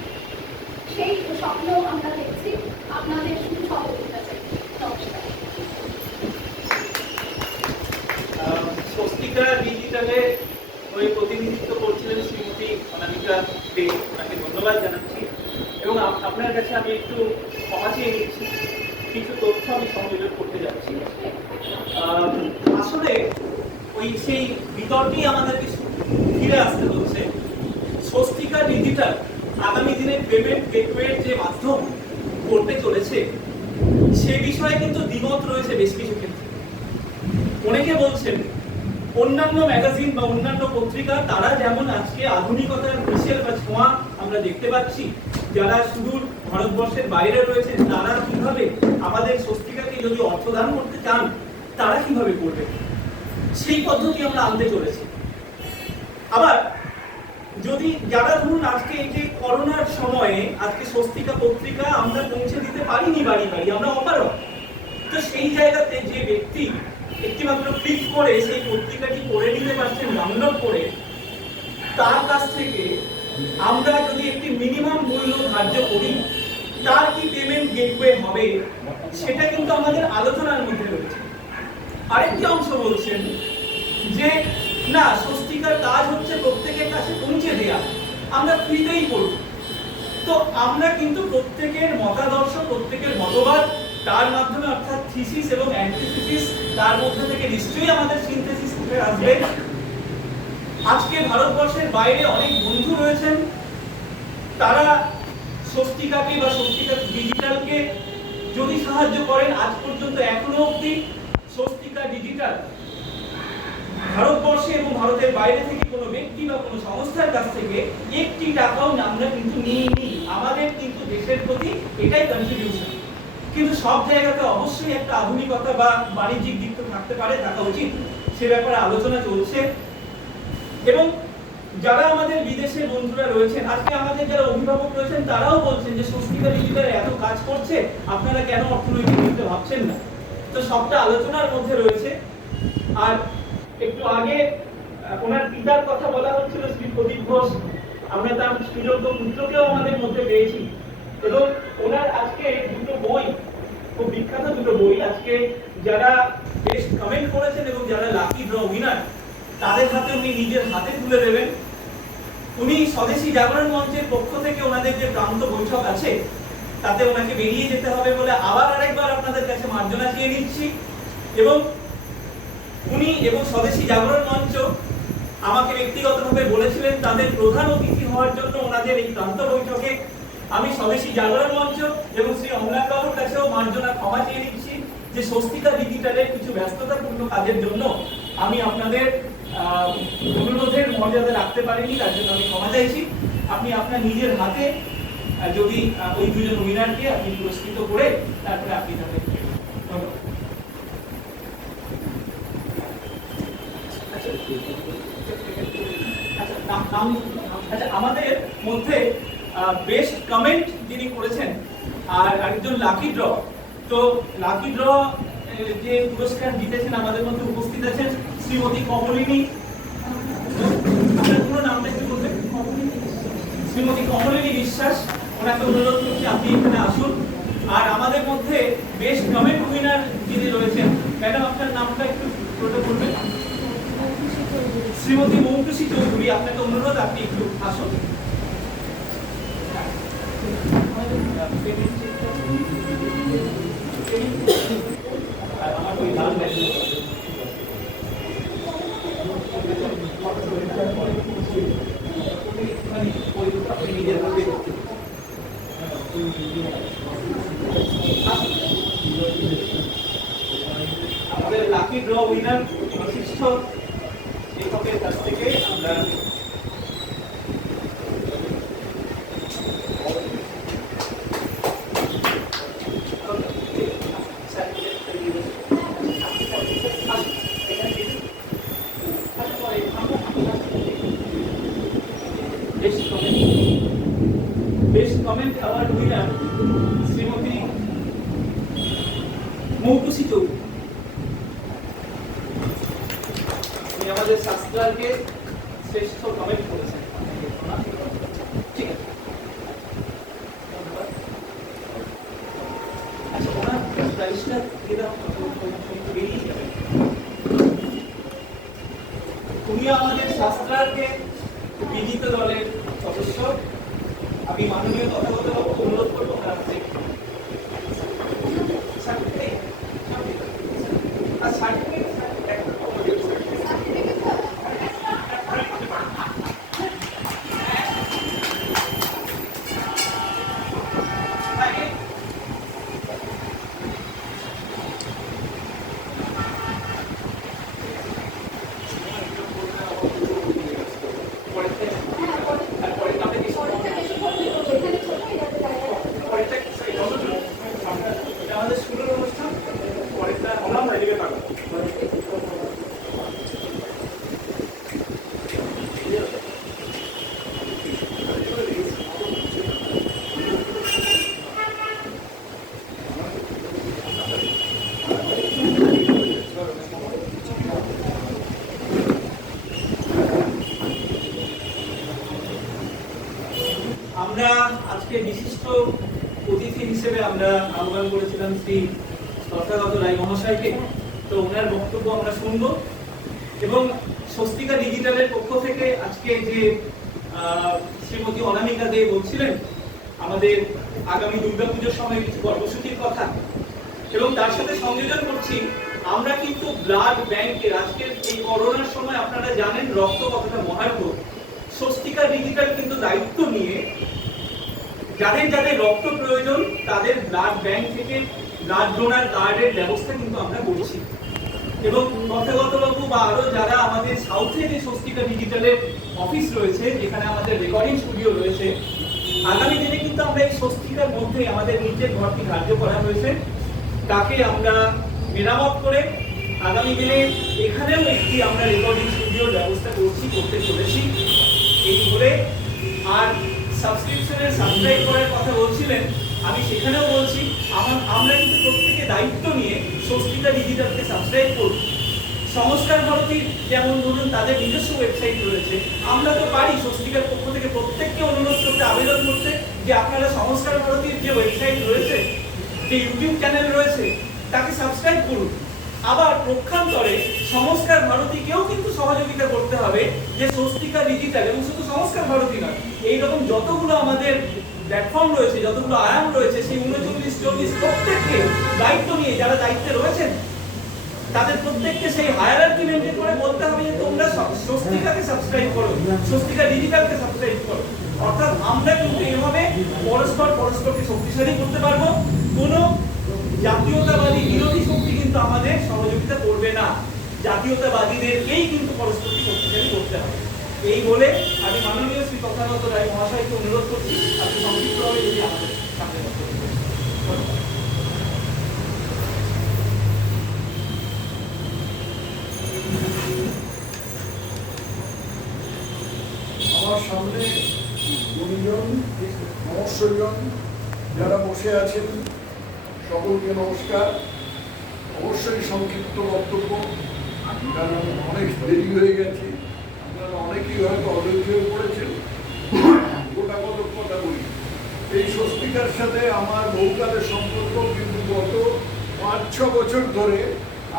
সেই স্বপ্ন আমরা দেখছি। আপনাদের শুধু সহযোগিতা চাই। নমস্কার। স্বস্তিকা ডিজিটালে ওই প্রতিনিধিত্ব করছিলেন শ্রীমতী অনামিকা দে, তাকে ধন্যবাদ জানাচ্ছি এবং আপনার কাছে আমি একটু ক্ষমা চেয়ে নিচ্ছি, কিছু তথ্য আমি সংযোজন করতে যাচ্ছি। আসলে ওই সেই বিতর্কেই আমাদেরকে ফিরে আসতে হচ্ছে। স্বস্তিকা ডিজিটাল আগামী দিনে পেমেন্ট গেটওয়ের যে মাধ্যম করতে চলেছে সে বিষয়ে কিন্তু দ্বিমত রয়েছে বেশ কিছু ক্ষেত্রে। অনেকে বলছেন অন্যান্য ম্যাগাজিন বা অন্যান্য পত্রিকা তারা যেমন আজকে আধুনিকতার মিশেল বা ছোঁয়া আমরা দেখতে পাচ্ছি, যারা শুধু ভারতবর্ষের বাইরে রয়েছেন তারা কিভাবে আমাদের স্বস্তিকাকে যদি অর্থদান করতে চান তারা কিভাবে করবে, সেই পদ্ধতি আমরা আনতে চলেছি। আবার যদি যারা ধরুন আজকে এই যে করোনার সময়ে আজকে স্বস্তিকা পত্রিকা আমরা পৌঁছে দিতে পারিনি বাড়ি বাড়ি, আমরা অপারগ, তো সেই জায়গাতে যে ব্যক্তি একটিমাত্র ক্লিক করে সেই পত্রিকাটি পড়ে নিতে পারছেন ডাউনলোড করে, তার কাছ থেকে আমরা যদি একটি মিনিমাম মূল্য ধার্য করি তার কি পেমেন্ট গেটওয়ে হবে সেটা কিন্তু আমাদের আলোচনার মধ্যে রয়েছে। আরেকটি অংশ বলছেন যে না, স্বস্তিকার কাজ হচ্ছে প্রত্যেকের কাছে পৌঁছে দেয়া, আমরা ফ্রিতেই করব। তো আমরা কিন্তু প্রত্যেকের মতাদর্শ, প্রত্যেকের মতবাদ, তার মাধ্যমে অর্থাৎ থিসিস এবং অ্যান্টিথিসিস, তার মধ্যে থেকে নিশ্চয়ই আমাদের সিনথেসিস উঠে আসবে। আজকে ভারতবর্ষের বাইরে অনেক বন্ধু রয়েছেন, তারা স্বস্তিকাকে বা স্বস্তিকা ডিজিটালকে যদি সাহায্য করেন, আজ পর্যন্ত এখনো অবধি স্বস্তিকা ডিজিটাল ভারতবর্ষে এবং ভারতের বাইরে থেকে কোনো ব্যক্তি বা কোনো সংস্থার কাছ থেকে একটি টাকাও আমরা কিন্তু নিইনি। আমাদের কিন্তু দেশের প্রতি এটাই কন্ট্রিবিউশন। কিন্তু সব জায়গাতে অবশ্যই একটা আধুনিকতা বা বাণিজ্যিক দিক তো থাকতে পারে, থাকা উচিত, সে ব্যাপারে আলোচনা চলছে। এবং যারা আমাদের বিদেশের বন্ধুরা রয়েছেন, আজকে আমাদের যারা অভিভাবক রয়েছেন তারাও বলছেন যে স্বস্তিকা ডিজিটাল এত কাজ করছে, আপনারা কেন অর্থনৈতিক দিকটা ভাবছেন না? তো সবটা আলোচনার মধ্যে রয়েছে। আর একটু আগে ওনার পিতার কথা বলা হচ্ছিল, শ্রী প্রদীপ ঘোষ, আমরা তার সুযোগ্য পুত্রকেও আমাদের মধ্যে পেয়েছি। এবং ওনার আজকে দুটো বই, খুব বিখ্যাত দুটো বই, আজকে যারা বেস্ট কমেন্ট করেছেন এবং যারা লাকি ড্র উইনার তাদের হাতে উনি নিজের হাতে তুলে দেবেন। উনি স্বদেশী জাগরণ মঞ্চের পক্ষ থেকে ওনাদের যে প্রান্ত বৈঠক আছে তাতে ওনাকে বেরিয়ে যেতে হবে বলে আবার আরেকবার আপনাদের কাছে মার্জনা চেয়ে নিচ্ছি। এবং উনি এবং স্বদেশী জাগরণ মঞ্চ আমাকে ব্যক্তিগতভাবে বলেছিলেন তাদের প্রধান অতিথি হওয়ার জন্য ওনাদের এই প্রান্ত বৈঠকে। আমি স্বদেশী জাগরণ মঞ্চ এবং শ্রী অমলাক বাবুর কাছেও মার্জনা ক্ষমা চেয়ে নিচ্ছি যে স্বস্তিকা ডিজিটালের কিছু ব্যস্ততাপূর্ণ কাজের জন্য আমি আপনাদের অনুরোধের মর্যাদা রাখতে পারিনি, তার জন্য আমি ক্ষমা চাইছি। আপনি আপনার নিজের হাতে যদি ওই দুজন উইনারকে আপনি পুরস্কৃত করে তারপরে আপনি তাদের ধন্যবাদ। আচ্ছা, আমাদের মধ্যে বেস্ট কমেন্ট যিনি করেছেন আর আরেকজন লাকি ড্র, তো লাকি ড্র যে পুরস্কার জিতেছেন আমাদের মধ্যে উপস্থিত আছেন শ্রীমতী কমলিনী, আপনার পুরো নামটা একটু বলবেন? শ্রীমতী কমলিনী বিশ্বাস, ওনাকে অনুরোধ করছি আপনি এখানে আসুন। আর আমাদের মধ্যে বেস্ট কমেন্ট উইনার যিনি রয়েছেন, ম্যাডাম আপনার নামটা একটু পুরোটা বলবেন? শ্রীমতী মৌটুসী চৌধুরী, আপনাকে অনুরোধ আপনি একটু আসুন। আমার ওই লাল ব্যাগ নিজের হাতে আমাদের লাকি ড্র উইনার বিশিষ্ট লেখকের কাছ থেকে আমরা best comment award winner Shrimati Moutushi Chowdhury, উনি আমাদের শাস্ত্রারকে শ্রেষ্ঠ কমেন্ট করেছেন। ঠিক আছে, আচ্ছা ওনার প্রাইসটা দিয়ে দাও, বেরিয়ে যাবে। উনি আমাদের শাস্ত্রারকে বিজিত দলের সদস্য। আমি মাননীয় তথাগত বাবুকে অনুরোধ করবো আমরা আজকে বিশিষ্ট অতিথি হিসেবে আমরা আহ্বান করেছিলাম শ্রী তথাগত রায় মহাশয়কে। তো ওনার বক্তব্য আমরা শুনবো এবং স্বস্তিকা ডিজিটালের পক্ষ থেকে আজকে যে শ্রীমতী অনামিকা দে বলছিলেন আমাদের আগামী দুর্গাপুজোর সময় কিছু কর্মসূচির কথা, এবং তার সাথে সংযোজন করছি আমরা কিন্তু ব্লাড ব্যাংকের আজকের এই করোনার সময় আপনারা জানেন রক্ত কতটা মহার্ঘ। স্বস্তিকা ডিজিটাল কিন্তু দায়িত্ব নিয়ে যাদের যাদের রক্ত প্রয়োজন তাদের ব্লাড ব্যাংক থেকে ব্লাড ডোনার কার্ডের ব্যবস্থা কিন্তু আমরা করছি। এবং তথাগত বাবু বা আরো যারা আমাদের সাউথে যে স্বস্তিকা ডিজিটালের অফিস রয়েছে, যেখানে আমাদের রেকর্ডিং স্টুডিও রয়েছে, আগামী দিনে কিন্তু আমরা এই স্বস্তিকার মধ্যে আমাদের নিজের ঘরটি কার্য করা হয়েছে, তাকে আমরা মেরামত করে আগামী দিনে এখানেও একটি আমরা রেকর্ডিং স্টুডিওর ব্যবস্থা করতে চলেছি এই বলে। আর সাবস্ক্রিপশনের সাবস্ক্রাইব করার কথা বলছিলেন, আমি সেখানেও বলছি আমরা কিন্তু প্রত্যেকে দায়িত্ব নিয়ে স্বস্তিকা ডিজিটালকে সাবস্ক্রাইব করব। সংস্কার ভারতীর যেমন ধরুন তাদের নিজস্ব ওয়েবসাইট রয়েছে, আমরা তো পারি স্বস্তিকার পক্ষ থেকে প্রত্যেককে অনুরোধ করতে, আবেদন করতে যে আপনারা সংস্কার ভারতীর যে ওয়েবসাইট রয়েছে, যে ইউটিউব চ্যানেল রয়েছে, তাকে সাবস্ক্রাইব করুন। আবার পক্ষান্তরে সংস্কার ভারতীকেও কিন্তু সহযোগিতা করতে হবে যে স্বস্তিকা ডিজিটাল এবং শুধু সংস্কার ভারতী নয়, এইরকম যতগুলো আমাদের প্ল্যাটফর্ম রয়েছে, যতগুলো আয়াম রয়েছে, সেই 39-40 প্রত্যেককে দায়িত্ব নিয়ে যারা দায়িত্বে রয়েছেন তাদের প্রত্যেককে সেই হায়ারার্কি মেনটেন করে বলতে হবে যে তোমরা স্বস্তিকাকে সাবস্ক্রাইব করো, স্বস্তিকা ডিজিটালকে সাবস্ক্রাইব করো। অর্থাৎ আমরা কিন্তু এভাবে পরস্পরকে শক্তিশালী করতে পারবো। কোনো জাতীয়তাবাদী বিরোধী শক্তি কিন্তু আমাদের সহযোগিতা করবে না, জাতীয়তাবাদীদেরকেই কিন্তু পরস্পরকে শক্তিশালী করতে হবে। এই বলে আমি মাননীয় শ্রী তথাগত রায় মহাশয়কে অনুরোধ করছি আপনি সংক্ষিপ্তভাবে যদি আমাদের সামনে বক্তব্য দেন। আমার সামনে গুণীজন মহর্ষজন যারা বসে আছেন সকলকে নমস্কার। অবশ্যই সংক্ষিপ্ত বক্তব্য, কারণ অনেক দেরি হয়ে গেছে, আপনারা অনেকেই হয়তো অধৈর্য হয়ে পড়েছেন। গোটা কত কথা বলি। এই স্বস্তিকার সাথে আমার বহুকালের সম্পর্ক, কিন্তু গত 5-6 বছর ধরে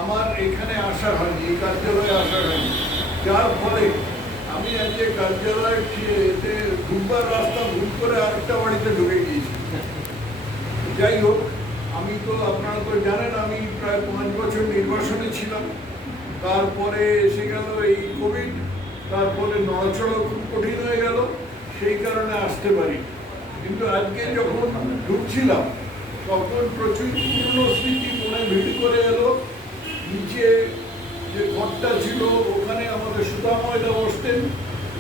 আমার এখানে আসা হয়নি, এই কার্যালয়ে আসা হয়নি, যার ফলে আমি আজকে কার্যালয়ে এতে ঢুকবার রাস্তা ভুল করে আরেকটা বাড়িতে ঢুকে গিয়েছি। যাই হোক, আমি তো আপনারা তো জানেন আমি প্রায় 5 বছর নির্বাসনে ছিলাম, তারপরে এসে গেল এই কোভিড, তারপরে নড়াচড়া খুব কঠিন হয়ে গেল, সেই কারণে আসতে পারি। কিন্তু আজকে যখন ঢুকছিলাম তখন প্রচুর পুরনো স্মৃতি মনে ভিড় করে এলো। নিচে যে ঘরটা ছিল ওখানে আমাদের সুধাময়দা বসতেন,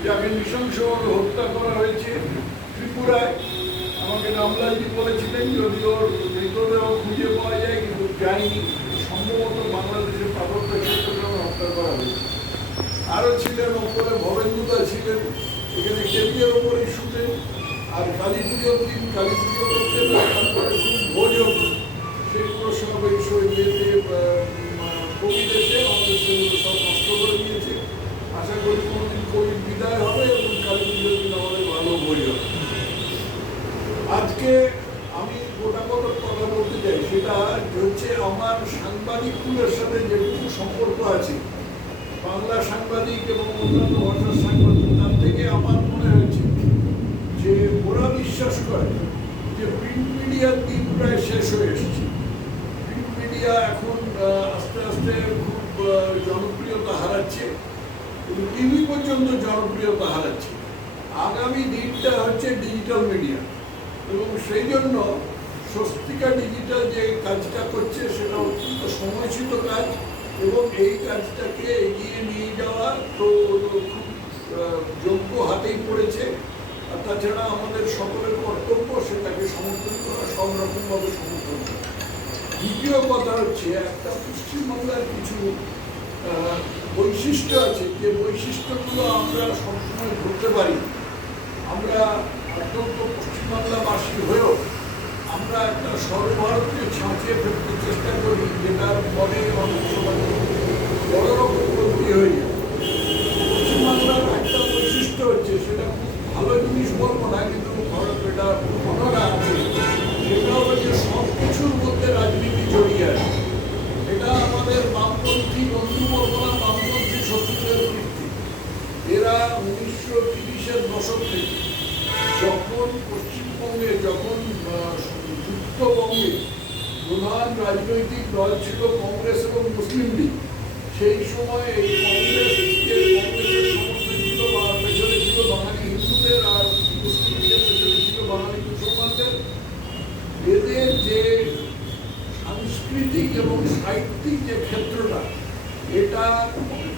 যাকে নৃশংসভাবে হত্যা করা হয়েছে ত্রিপুরায়। আমাকে রামলালজি বলেছিলেন যদি ওর মৃতদেহ খুঁজে পাওয়া যায়, কিন্তু যায়নি, সম্ভবত বাংলাদেশের পাথরটা চট্টগ্রামে হত্যা করা হয়েছে। আরও ছিলেন ওপরে ভবেন্দুদা ছিলেন, এখানে টেবিলের ওপরেই শুতেন। আর কালী পুজোর দিন কালী পুজো করতেন, তারপরে খুব ভোজ হতো, সেগুলো সব এই শৈলীতে কোভিড এসে আমাদের সেগুলো সব নষ্ট করে দিয়েছে। আশা করি কোনোদিন কোভিড বিদায় হবে এবং কালী পুজোর দিন আমাদের ভালো ভোজ হবে। আজকে আমি গোটা কথা বলতে চাই, সেটা হচ্ছে আমার সাংবাদিকগুলোর সাথে যেটুকু সম্পর্ক আছে, বাংলা সাংবাদিক এবং অন্যান্য ভাষার সাংবাদিক, তার থেকে আমার মনে হয়েছে যে ওরা বিশ্বাস করে যে প্রিন্ট মিডিয়ার দিন প্রায় শেষ হয়ে এসেছে। প্রিন্ট মিডিয়া এখন আস্তে আস্তে খুব জনপ্রিয়তা হারাচ্ছে এবং টিভি পর্যন্ত জনপ্রিয়তা হারাচ্ছে। আগামী দিনটা হচ্ছে ডিজিটাল মিডিয়া, এবং সেই জন্য স্বস্তিকা ডিজিটাল যে কাজটা করছে সেটা অত্যন্ত সময়চ্যুত কাজ, এবং এই কাজটাকে এগিয়ে নিয়ে যাওয়া তো খুব যোগ্য হাতেই পড়েছে। আর তাছাড়া আমাদের সকলের কর্তব্য সেটাকে সমর্থন করা, সব রকমভাবে সমর্থন করা। দ্বিতীয় কথা হচ্ছে একটা পশ্চিমবাংলার কিছু বৈশিষ্ট্য আছে, যে বৈশিষ্ট্যগুলো আমরা সবসময় ধরতে পারি। আমরা অত্যন্ত পশ্চিমবাংলাবাসী হয়েও আমরা একটা সর্বভারতীয় ছাঁচিয়ে ফেলতে চেষ্টা করি, যেটার ফলে অনেক সময় বড় রকম ক্ষতি হয়ে যায়। পশ্চিমবাংলার একটা বৈশিষ্ট্য হচ্ছে, সেটা খুব ভালো জিনিস বলবো না, কিন্তু 1930-এর দশক থেকে যখন পশ্চিমবঙ্গে যুক্তবঙ্গে প্রধান রাজনৈতিক দল ছিল কংগ্রেস এবং মুসলিম লীগ, সেই সময় এই কংগ্রেসের সমর্থন ছিল বা পেছনে ছিল বাঙালি হিন্দুদের, আর মুসলিম লীগের পেছনে ছিল বাঙালি মুসলমানদের। এদের যে সাংস্কৃতিক এবং সাহিত্যিক যে ক্ষেত্রটা, এটা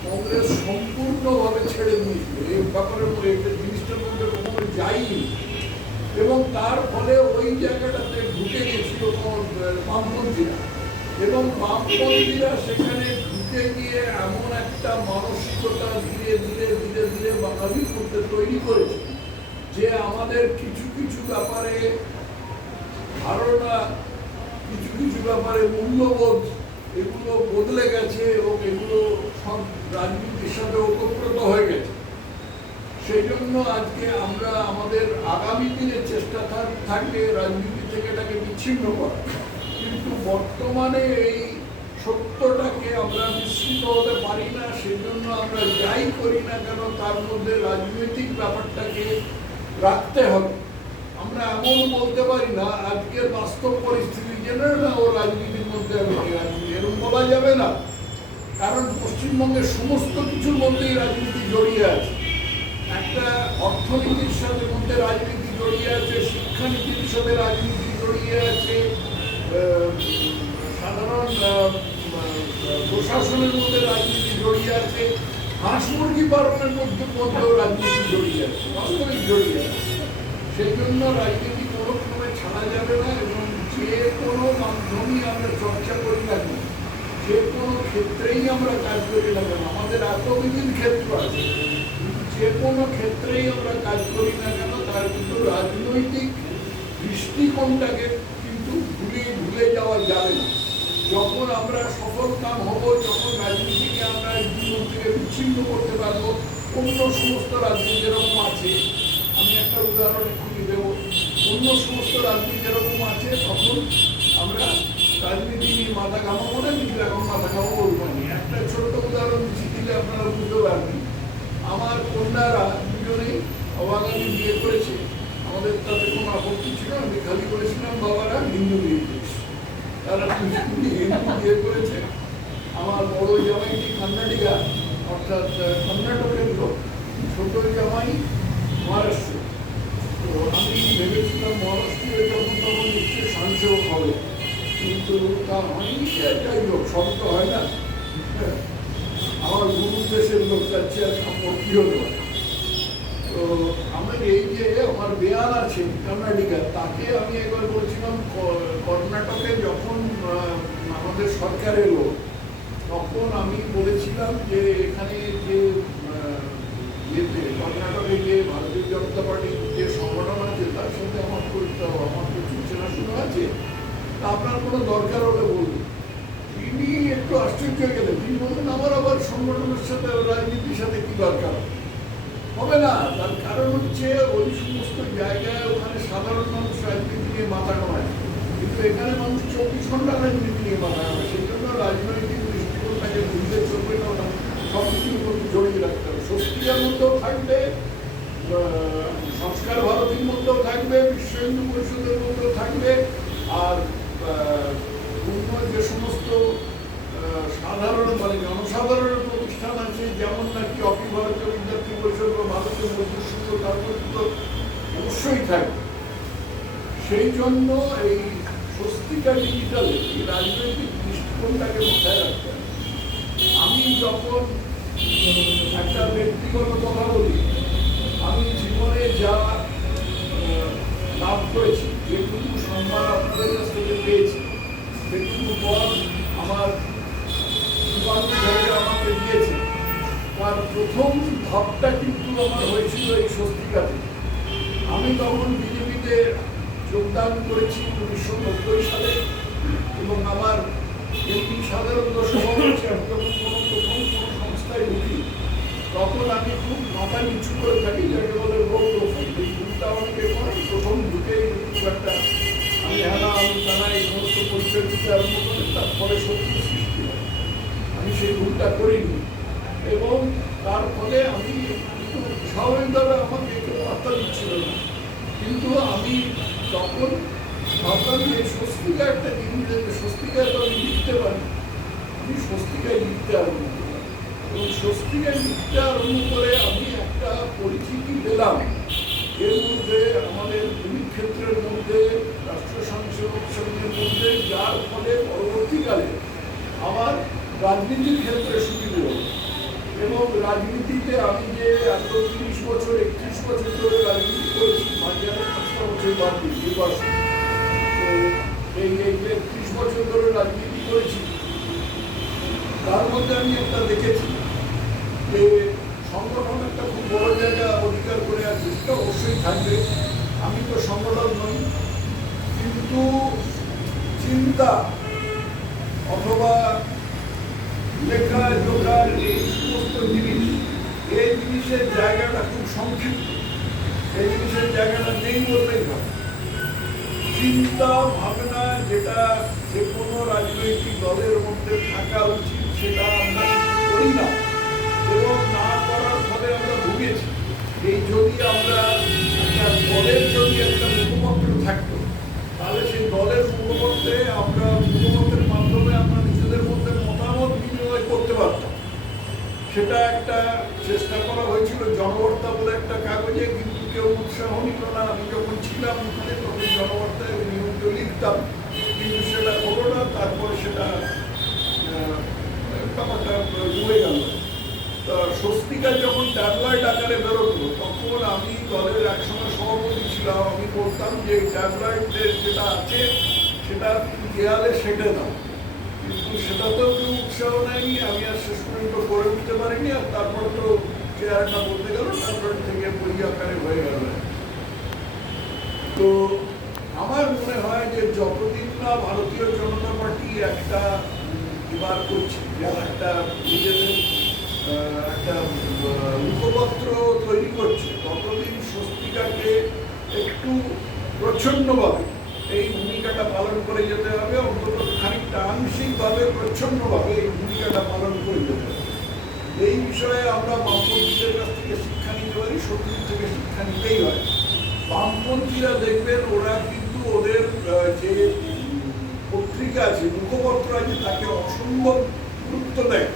কংগ্রেস সম্পূর্ণভাবে ছেড়ে দিয়েছিল। এই ব্যাপারের মধ্যে জিনিসটার মধ্যে কখনো যায়নি, এবং তার ফলে ওই জায়গাটাতে ঢুকে গেছিল বামপন্থীরা, এবং বামপন্থীরা সেখানে ঢুকে গিয়ে এমন একটা মানসিকতা ধীরে ধীরে ধীরে ধীরে বাঙালির মধ্যে তৈরি করেছে যে আমাদের কিছু কিছু ব্যাপারে ধারণা, কিছু কিছু ব্যাপারে মূল্যবোধ, এগুলো বদলে গেছে এবং এগুলো সব রাজনীতির সাথে ওতপ্রোত হয়ে গেছে। সেই জন্য আজকে আমরা আমাদের আগামী দিনের চেষ্টা থাকবে রাজনীতি থেকে এটাকে বিচ্ছিন্ন করা, কিন্তু বর্তমানে এই সত্যটাকে আমরা মিশ্রিত হতে পারি না। সেই জন্য আমরা যাই করি না কেন তার মধ্যে রাজনৈতিক ব্যাপারটাকে রাখতে হবে। আমরা এমন বলতে পারি না আজকের বাস্তব পরিস্থিতি জেনে না ও রাজনীতির মধ্যে এরকম বলা যাবে না, কারণ পশ্চিমবঙ্গের সমস্ত কিছুর মধ্যেই রাজনীতি জড়িয়ে আছে। একটা অর্থনীতির সাথে মধ্যে রাজনীতি জড়িয়ে আছে, শিক্ষানীতির সাথে রাজনীতি জড়িয়ে আছে, সাধারণ প্রশাসনের মধ্যে রাজনীতি জড়িয়ে আছে, হাঁস মুরগি পালনের মধ্যেও রাজনীতি জড়িয়ে আছে, বাস্তবিক জড়িয়ে আছে। সেই জন্য রাজনীতি কোনো ক্রমে ছাড়া যাবে না, এবং যে কোনো মাধ্যমই আমরা চর্চা করি না কেন, যে কোনো ক্ষেত্রেই আমরা কাজ করি না কেন, আমাদের এত বিবিধ ক্ষেত্র আছে, যে কোনো ক্ষেত্রেই আমরা কাজ করি না কেন তার কিন্তু রাজনৈতিক দৃষ্টিকোণটাকে কিন্তু ভুলে যাওয়া যাবে না। যখন আমরা সফল কাম হব, যখন রাজনীতিকে আমরা জীবন থেকে বিচ্ছিন্ন করতে পারবো, অন্য সমস্ত রাজনীতি যেরকম আছে, আমি একটা উদাহরণ এক্ষুনি দেবো, অন্য সমস্ত রাজনীতি যেরকম আছে, তখন আমরা রাজনীতি নিয়ে মাথা ঘামাবো না, কিন্তু এখন মাথা ঘামাবো না। একটা ছোট্ট উদাহরণ দিলে আপনারা বুঝতে পারবেন। আমার কন্যারা দুজনেই অবাঙালি বিয়ে করেছে, আমাদের তাতে কোনো আপত্তি ছিল না, আমি খালি বলেছিলাম বাবারা হিন্দু বিয়ে করেছে, তারা হিন্দু বিয়ে করেছে। আমার বড় জামাইটি কর্ণাটিকা অর্থাৎ কর্ণাটকের লোক, ছোট জামাই মহারাষ্ট্র। তো আমি ভেবেছিলাম মহারাষ্ট্রে যখন তখন নিশ্চয়ই সাংসদ হবে, কিন্তু তা হয়নি। যাই হোক, সব তো হয় না, আমার গুরু দেশের লোক যাচ্ছে আর সম্পর্কী হলো। তো আমার এই যে আমার বেয়ান আছে কর্ণাটিকা, তাকে আমি একবার বলছিলাম কর্ণাটকে যখন আমাদের সরকার এলো, তখন আমি বলেছিলাম যে এখানে যে কর্ণাটকে যে ভারতীয় জনতা পার্টির যে সংগঠন আছে তার সাথে আমার প্রচুর চেনাশোনা আছে, তা আপনার কোনো দরকার হলে বলুন। তিনি একটু আশ্চর্য হয়ে গেলেন, তিনি বললেন আমার আবার সংগঠনের সাথে রাজনীতির সাথে কি দরকার হবে না। তার কারণ হচ্ছে ওই সমস্ত জায়গায় ওখানে সাধারণ মানুষ রাজনীতি নিয়ে মাথা ঘামায়, কিন্তু এখানে মানুষ 24 ঘন্টা রাজনীতি নিয়ে মাথা ঘামায়। সেই জন্য রাজনৈতিক দৃষ্টিকোণটাকে ভুলতে চলবে না, সব কিছুর মধ্যে জড়িয়ে রাখতে হবে। স্বস্তিকার মধ্যেও থাকবে, সংস্কার ভারতীর মধ্যেও থাকবে, বিশ্ব হিন্দু পরিষদের মধ্যেও থাকবে, আর অন্য যে সমস্ত সাধারণ মানে জনসাধারণের প্রতিষ্ঠান আছে, যেমন নাকি অখিল ভারতীয় বিদ্যার্থী পরিষদ বা ভারতীয় মজদুর সংঘ, তার মধ্যে তো অবশ্যই থাকবে। সেই জন্য এই স্বস্তিকা ডিজিটাল এই রাজনৈতিক দৃষ্টিকোণটাকে মাথায় রাখতে হবে। আমি যখন একটা ব্যক্তিগত কথা বলি, আমি জীবনে যা লাভ করেছি, যেটুকু সম্মান আপনাদের কাছ থেকে পেয়েছি, সেটুকু পর আমার আমাকে দিয়েছে, তার প্রথম ধাপটা কিন্তু আমার হয়েছিল এই স্বস্তিকাতে। আমি তখন বিজেপিতে যোগদান করেছি 1990 সালে, এবং আমার এমনি সাধারণত স্বভাব হচ্ছে আমি যখন প্রথম কোনো সংস্থায় ঢুকি, তখন আমি খুব মাথা নিচু করে থাকি, যাকে বলে রোগ প্রোফাইল। এই ভুলটা অনেকে করে, প্রথম ঢুকে খুব একটা আমি হেনা আমি জানা এই সমস্ত পরিচয় দিতে আরম্ভ করি, তারপরে সত্যি সৃষ্টি হয়। আমি সেই ভুলটা করিনি, এবং তার ফলে আমি কিন্তু স্বাভাবিকভাবে আমাকে কেউ বার্তা দিচ্ছিল না, কিন্তু আমি তখন ভাবলাম যে স্বস্তিকা একটা জিনিস, স্বস্তিকায় তো আমি লিখতে পারি, আমি স্বস্তিকায় লিখতে আরম্ভ করলাম এবং স্বস্তিকায় লিখতে আরম্ভ করে আমি একটা পরিচিতি পেলাম। এর মধ্যে আমাদের কুরুক্ষেত্রের মধ্যে রাষ্ট্রীয় স্বয়ংসেবক সংঘের মধ্যে, যার ফলে পরবর্তীকালে আমার রাজনীতির ক্ষেত্রে সুবিধে হল এবং রাজনীতিতে আমি যে এত 30 বছর 31 বছর ধরে রাজনীতি করেছি, মাঝখানে 5টা বছর বাদ দিই নির্বাচন, তো এই 31 বছর ধরে রাজনীতি করেছি, তার মধ্যে আমি একটা দেখেছি যে সংগঠন একটা খুব বড় জায়গা অধিকার করে আছে, সেটা অবশ্যই থাকবে। আমি তো সংগঠন নই, কিন্তু চিন্তা অথবা লেখা জোগাড় এই সমস্ত জিনিস, এই জিনিসের জায়গাটা খুব সংক্ষিপ্ত, এই জিনিসের জায়গাটা নেই বললেই হয়। চিন্তা ভাবনা যেটা যে কোনো রাজনৈতিক দলের মধ্যে থাকা উচিত, সেটা আমরা করি না এবং না করার ফলে আমরা ভুগেছি। এই যদি আমরা একটা দলের যদি একটা মুখপত্র থাকতো, তাহলে সেই দলের মুখপত্রে আমরা মুখপত্রের মাধ্যমে আমরা নিজেদের মধ্যে মতামত বিনিময় করতে পারতাম। সেটা একটা চেষ্টা করা হয়েছিল জনবার্তা বলে একটা কাগজে, কিন্তু কেউ উৎসাহ নিল না। আমি যখন ছিলাম ওখানে তখন জনবার্তায় নিয়মিত লিখতাম, কিন্তু সেটা হলো না। তারপরে সেটা ব্যাপারটা ডুবে গেল। স্বস্তিকা যখন ট্যাবলয়েড আকারে বেরোতো, তখন আমি দলের একসময় সভাপতি ছিলাম। আমি বলতাম যে ট্যাবলয়েডের যেটা আছে সেটা দেয়ালে সেটে দাও, কিন্তু সেটাতেও কেউ উৎসাহ নেয়নি। আমি আর শেষ পর্যন্ত করে উঠতে পারিনি। আর তারপর তো চেয়ারটা বলতে গেল, তারপর থেকে বই আকারে হয়ে গেল। তো আমার মনে হয় যে যতদিন না ভারতীয় জনতা পার্টি একটা এবার করছে, যারা একটা নিজেদের একটা মুখপত্র তৈরি করছে, ততদিন স্বস্তিকাকে একটু প্রচ্ছন্নভাবে এই ভূমিকাটা পালন করে যেতে হবে, অন্তত খানিকটা আংশিকভাবে প্রচ্ছন্নভাবে এই ভূমিকাটা পালন করে যেতে হবে। এই বিষয়ে আমরা বামপন্থীদের কাছ থেকে শিক্ষা নিতে পারি, শত্রুর থেকে শিক্ষা নিতেই হয়। বামপন্থীরা দেখবেন ওরা কিন্তু ওদের যে পত্রিকা আছে, মুখপত্র আছে, তাকে অসম্ভব গুরুত্ব দেয়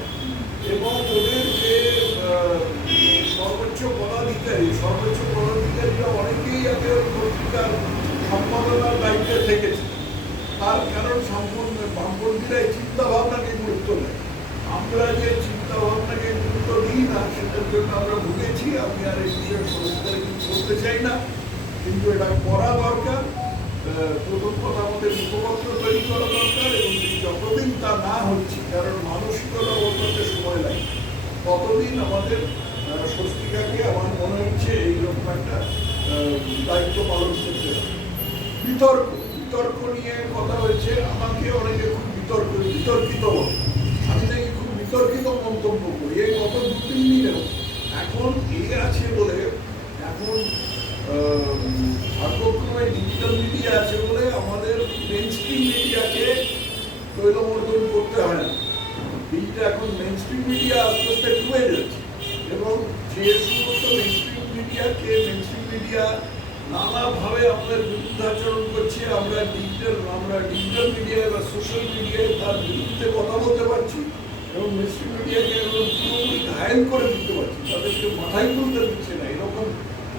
এবং ওদের যে সর্বোচ্চ পদাধিকারীরা অনেকেই আগে ওই পত্রিকার সম্পাদনার দায়িত্বে থেকেছে। তার কারণ বামপন্থীরা এই চিন্তা ভাবনাকে গুরুত্ব দেয়। আমরা যে চিন্তা ভাবনাকে গুরুত্ব দিই না, সেটার জন্য আমরা ভুগেছি। আমি আর এই বিষয়ে সরকার কিছু বলতে চাই না, কিন্তু এটা করা দরকার। প্রথম কথা আমাদের মুখপত্র তৈরি করা দরকার এবং যতদিন তা না হচ্ছে, কারণ মানসিকতা বদলাতে সময় লাগে, ততদিন আমাদের স্বস্তিকাকে আমার মনে হচ্ছে এইরকম একটা দায়িত্ব পালন করতে হবে। বিতর্ক নিয়ে কথা হয়েছে, আমাকে অনেকে খুব বিতর্কিত বলে। আমি নাকি খুব বিতর্কিত মন্তব্য করি। এই গত 2-3 দিনেও এখন আছে বলে, এখন ভাগ্যক্রমে ডিজিটাল মিডিয়া আছে বলে আমাদের মেইনস্ট্রিম মিডিয়াকে তৈলমর্দন করতে হয় না। এখন মেইনস্ট্রিম মিডিয়া আস্তে আস্তে ডুবে যাচ্ছে এবং যে সমস্ত মেইনস্ট্রিম মিডিয়া নানাভাবে আমাদের বিরুদ্ধাচরণ করছে, আমরা ডিজিটাল মিডিয়ায় বা সোশ্যাল মিডিয়ায় তার বিরুদ্ধে কথা বলতে পারছি এবং মেইনস্ট্রিম মিডিয়াকে পুরোপুরি ঘায়েল করে দিতে পারছি, তাদেরকে মাথায় তুলতে দিচ্ছে না। এরকম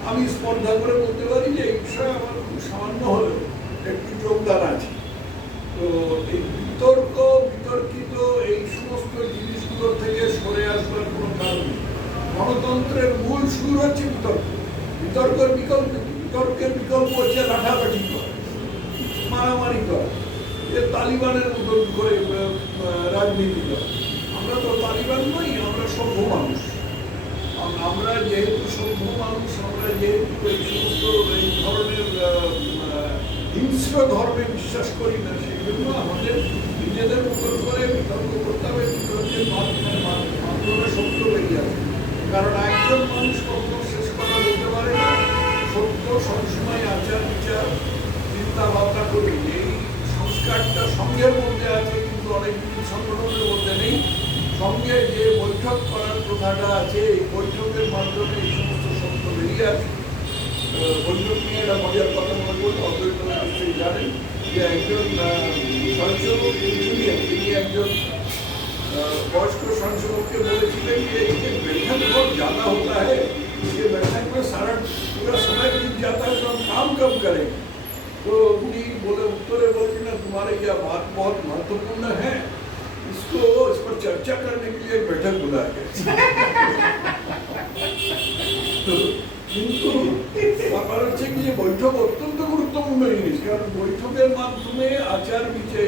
আমি স্পর্ধা করে বলতে পারি যে এই বিষয়ে আমার খুব সামান্য হলেও একটু যোগদান আছে। তো এই বিতর্কিত এই সমস্ত জিনিসগুলোর থেকে সরে আসবার কোনো কারণ নেই। গণতন্ত্রের মূল সুর হচ্ছে বিতর্কের বিকল্প হচ্ছে লাঠালাঠি করা, মারামারি করা, তালিবানের মতন করে রাজনীতি করা। আমরা তো তালিবান নই, আমরা সভ্য মানুষ। আমরা যেহেতু সভ্য মানুষ, আমরা যেহেতু এই সমস্ত এই ধরনের হিংস্র ধর্মে বিশ্বাস করি না, সেই জন্য আমাদের নিজেদের মতন করে বিতর্ক করতে হবে। বিতর্কের মাধ্যমে সত্য বেরিয়ে আসে, কারণ একজন মানুষ কখনো শেষ কথা বলতে পারে না। সত্য সবসময় আচার বিচার চিন্তা ভাবনা করি। এই সংস্কারটা সঙ্গের মধ্যে আছে, কিন্তু অনেক সংগঠনের মধ্যে নেই। সঙ্গে যে বৈঠক করার প্রথাটা আছে, এই বৈঠকের মাধ্যমে এই সমস্ত সত্য মজার বৈঠক নিয়ে একটা মজার কথা মনে করলো। অদ্বৈত নিশ্চয়ই জানেন যে একজন স্বয়ংসেবক জুনিয়র তিনি একজন বয়স্ক স্বয়ংসেবককে বলেছিলেন যে এই যে बैठक बहुत ज़्यादा होता है, ये बैठक में सारा पूरा समय बीत जाता है, तो हम काम कब करें? तो उन्हीं बोले उत्तरे बोलते ना तुम्हारे यह बात बहुत महत्वपूर्ण है, इसको इस पर चर्चा करने के लिए एक बैठक बुलाया गया। কিন্তু ব্যাপার হচ্ছে কি যে বৈঠক অত্যন্ত গুরুত্বপূর্ণ জিনিস, কারণ বৈঠকের মাধ্যমে আচার বিচার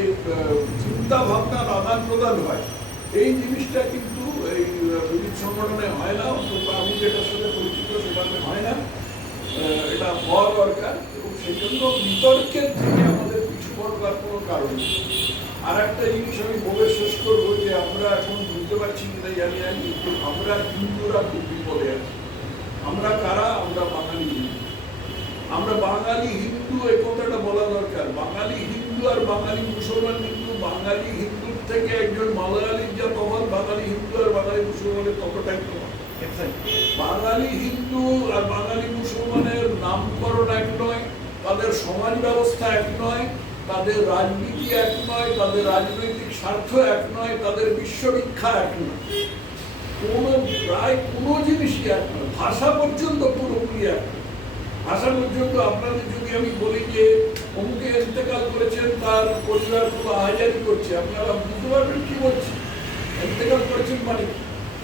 চিন্তা ভাবনার আদান প্রদান হয়। এই জিনিসটা কিন্তু এই বিবিধ সংগঠনে হয় না, অন্তত আমি যেটার সাথে পরিচিত সেটাতে হয় না। এটা হওয়া দরকার এবং সেই জন্য বিতর্কের থেকে আমাদের পিছু পড়বার কোনো কারণ নেই। আর একটা জিনিস আমি বলে শেষ করবো যে আমরা এখন বুঝতে পারছি কিনা জানি না, কিন্তু আমরা হিন্দুরা খুব বিপদে আছি। আমরা কারা? আমরা বাঙালি হিন্দু। আমরা বাঙালি হিন্দু, এই কথাটা বলা দরকার। বাঙালি হিন্দু আর বাঙালি মুসলমান কিন্তু বাঙালি হিন্দুর থেকে একজন মালয়ালির যা তফাৎ, বাঙালি হিন্দু আর বাঙালি মুসলমানের ততটাই তফাৎ। বাঙালি হিন্দু আর বাঙালি মুসলমানের নামকরণ এক নয়, তাদের সমাজ ব্যবস্থা এক নয়, তাদের রাজনীতি এক নয়, তাদের রাজনৈতিক স্বার্থ এক নয়, তাদের বিশ্ববিখ্যা এক নয়, প্রায় কোনো জিনিসই এক নয়। ভাষা পর্যন্ত পুরোপুরি এক নয়। ভাষা পর্যন্ত আপনাদের যদি আমি বলি যে অমুকে ইন্তেকাল করেছেন, তার পরিবার খুব আহাজারি করছে, আপনারা বুঝতে পারবেন কি বলছি। ইন্তেকাল করেছেন মানে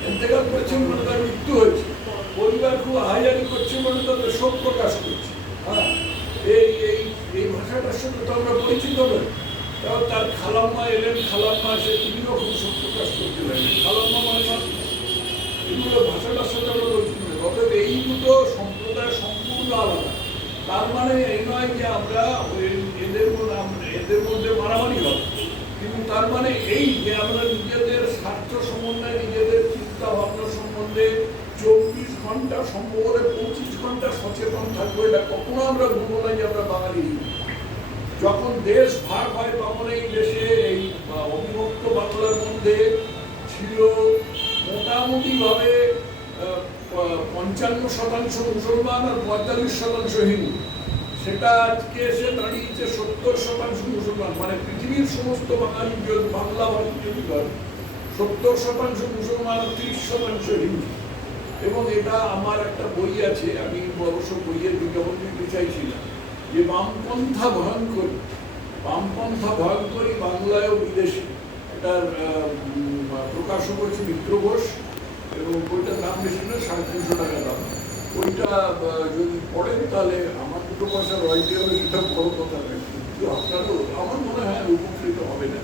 ইন্তেকাল করেছেন মানে তার মৃত্যু হয়েছে, পরিবার খুব আহাজারি করছে মানে তাদের শোক প্রকাশ করছে। হ্যাঁ, এই ভাষাটার সঙ্গে তো আমরা পরিচিত নই। তার খালাম্মা এলেন, খালাম্মা সে তিনিও খুব শোক প্রকাশ করতে লাগলেন। খালাম্মা মানে এগুলো ভাষাটার সাথে আমরা পরিচিত নই। অতএব এই দুটো সম্প্রদায় সম্পূর্ণ আলাদা। তার মানে এই নয় যে আমরা এদের মধ্যে মারামারি হবে, কিন্তু তার মানে এই যে আমরা নিজেদের স্বার্থ সম্বন্ধে, নিজেদের চিন্তা ভাবনা সম্বন্ধে 24 ঘন্টা, সম্ভবত 25 ঘন্টা সচেতন থাকবো। এটা কখনো আমরা ভুলবো না যে আমরা বাঙালি। যখন দেশ ভাগ হয় তখন এই দেশে এই অবিভক্ত বাংলার মধ্যে ছিল মোটামুটি ভাবে 55% মুসলমান আর 45% হিন্দু। সেটা আজকে এসে দাঁড়িয়েছে 70% মুসলমান। মানে পৃথিবীর সমস্ত বাঙালি বাংলা ভাষী যদি হয় 70% মুসলমান আর 30% হিন্দু। এবং এটা আমার একটা বই আছে, আমি অবশ্য বইয়ের বিজ্ঞাপন দিতে চাইছিলাম, যে বামপন্থা ভয়ঙ্করী, বামপন্থা ভয়ঙ্করী বাংলায় ও বিদেশে। এটার প্রকাশক হচ্ছে মিত্র ঘোষ এবং বইটার দাম বেশি না, 350 টাকা দাম। ওইটা যদি পড়েন তাহলে আমার 2 পয়সা রয়্যালটি হবে, সেটা বড় কথা নয়, কিন্তু আপনারও আমার মনে হয় উপকৃত হবে না।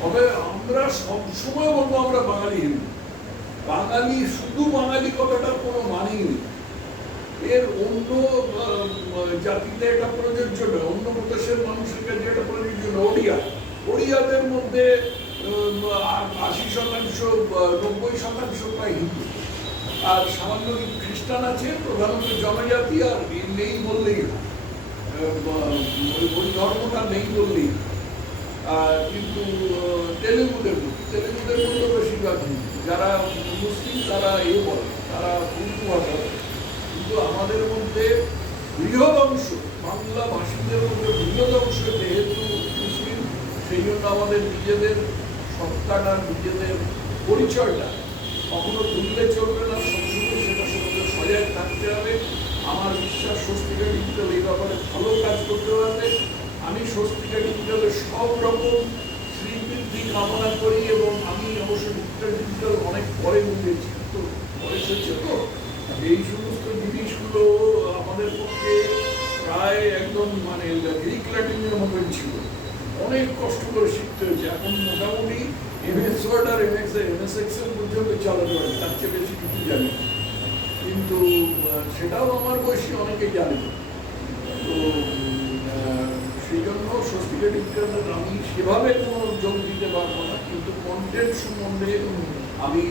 তবে আমরা সবসময় বলবো আমরা বাঙালি হিন্দু। বাঙালি, শুধু বাঙালি কথাটার কোনো মানেই নেই। এর অন্য জাতিতে এটা প্রযোজ্য নয়, অন্য প্রদেশের মানুষের কাছে এটা প্রযোজ্য নয়। ওড়িয়াদের মধ্যে 80%, 90% প্রায় হিন্দু, আর সামান্য খ্রিস্টান আছে, প্রধানত জনজাতি। আর নেই বললেই ওই ধর্মটা নেই বললেই। কিন্তু তেলেগুদের মধ্যে বেশিরভাগ হিন্দু। যারা মুসলিম তারা বলে, তারা উর্দু ভাষা বলে। কিন্তু আমাদের মধ্যে বৃহৎ অংশ, বাংলা ভাষীদের মধ্যে বৃহৎ অংশ যেহেতু মুসলিম, সেই জন্য আমাদের নিজেদের সত্তাটা, নিজেদের পরিচয়টা কখনো ভুললে চলবে না। সবসময় সেটার সঙ্গে সজাগ থাকতে হবে। আমার বিশ্বাস স্বস্তিকা ডিজিটাল এই ব্যাপারে ভালো কাজ করতে পারবে। আমি স্বস্তিকা ডিজিটালের সব রকম শ্রীবৃদ্ধি কামনা করি এবং আমি অবশ্য ডিজিটাল অনেক পরে বুঝেছি, তো বয়স হচ্ছে, তো এই সমস্ত জিনিসগুলো আমাদের পক্ষে প্রায় একদম মানে গ্রিক ল্যাটিনের মতন ছিল। অনেক কষ্ট করে শিখতে হয়েছে। এখন মোটামুটি MS ওয়ার্ড আর MS এক্সেল পর্যন্ত চালাতে পারি, তার চেয়ে বেশি কিছু জানি। কিন্তু সেটাও আমার বয়সী অনেকে জানে। তো সেই জন্য স্বস্তিকা ডিজিটালের আমি সেভাবে কোনো যোগ দিতে পারবো না, কিন্তু কন্টেন্ট সম্বন্ধে আমি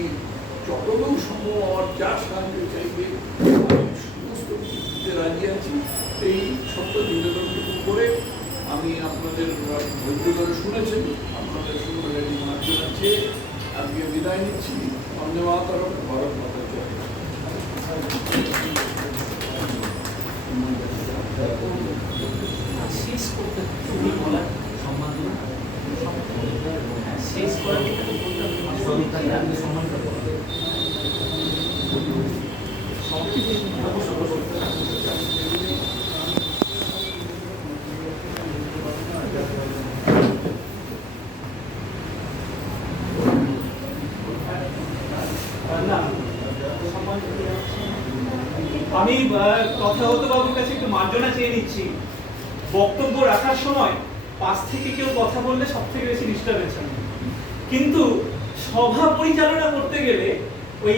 যতদূর সম্ভব আমার যা সাহায্য চাইবে আমি সমস্ত কিছু দিতে রাজি আছি। এই ছোট্ট নিবেদনটুকু করে আমি আপনাদের ধৈর্য ধরে শুনেছেন, আপনাদের শুনে মার্জন আছে। আজকে বিদায় নিচ্ছি। ধন্যবাদ। ভারত মাতা জয়। করতে তুমি বলার সম্মান দেবো শেষ করার সম্মান করবো আমি তথাগত বাবুর কাছে একটু মার্জনা চেয়ে নিচ্ছি বক্তব্য রাখার সময় পাশ থেকে কেউ কথা বললে সব থেকে বেশি ডিস্টার্বেন্স হয় কিন্তু সভা পরিচালনা করতে গেলে ওই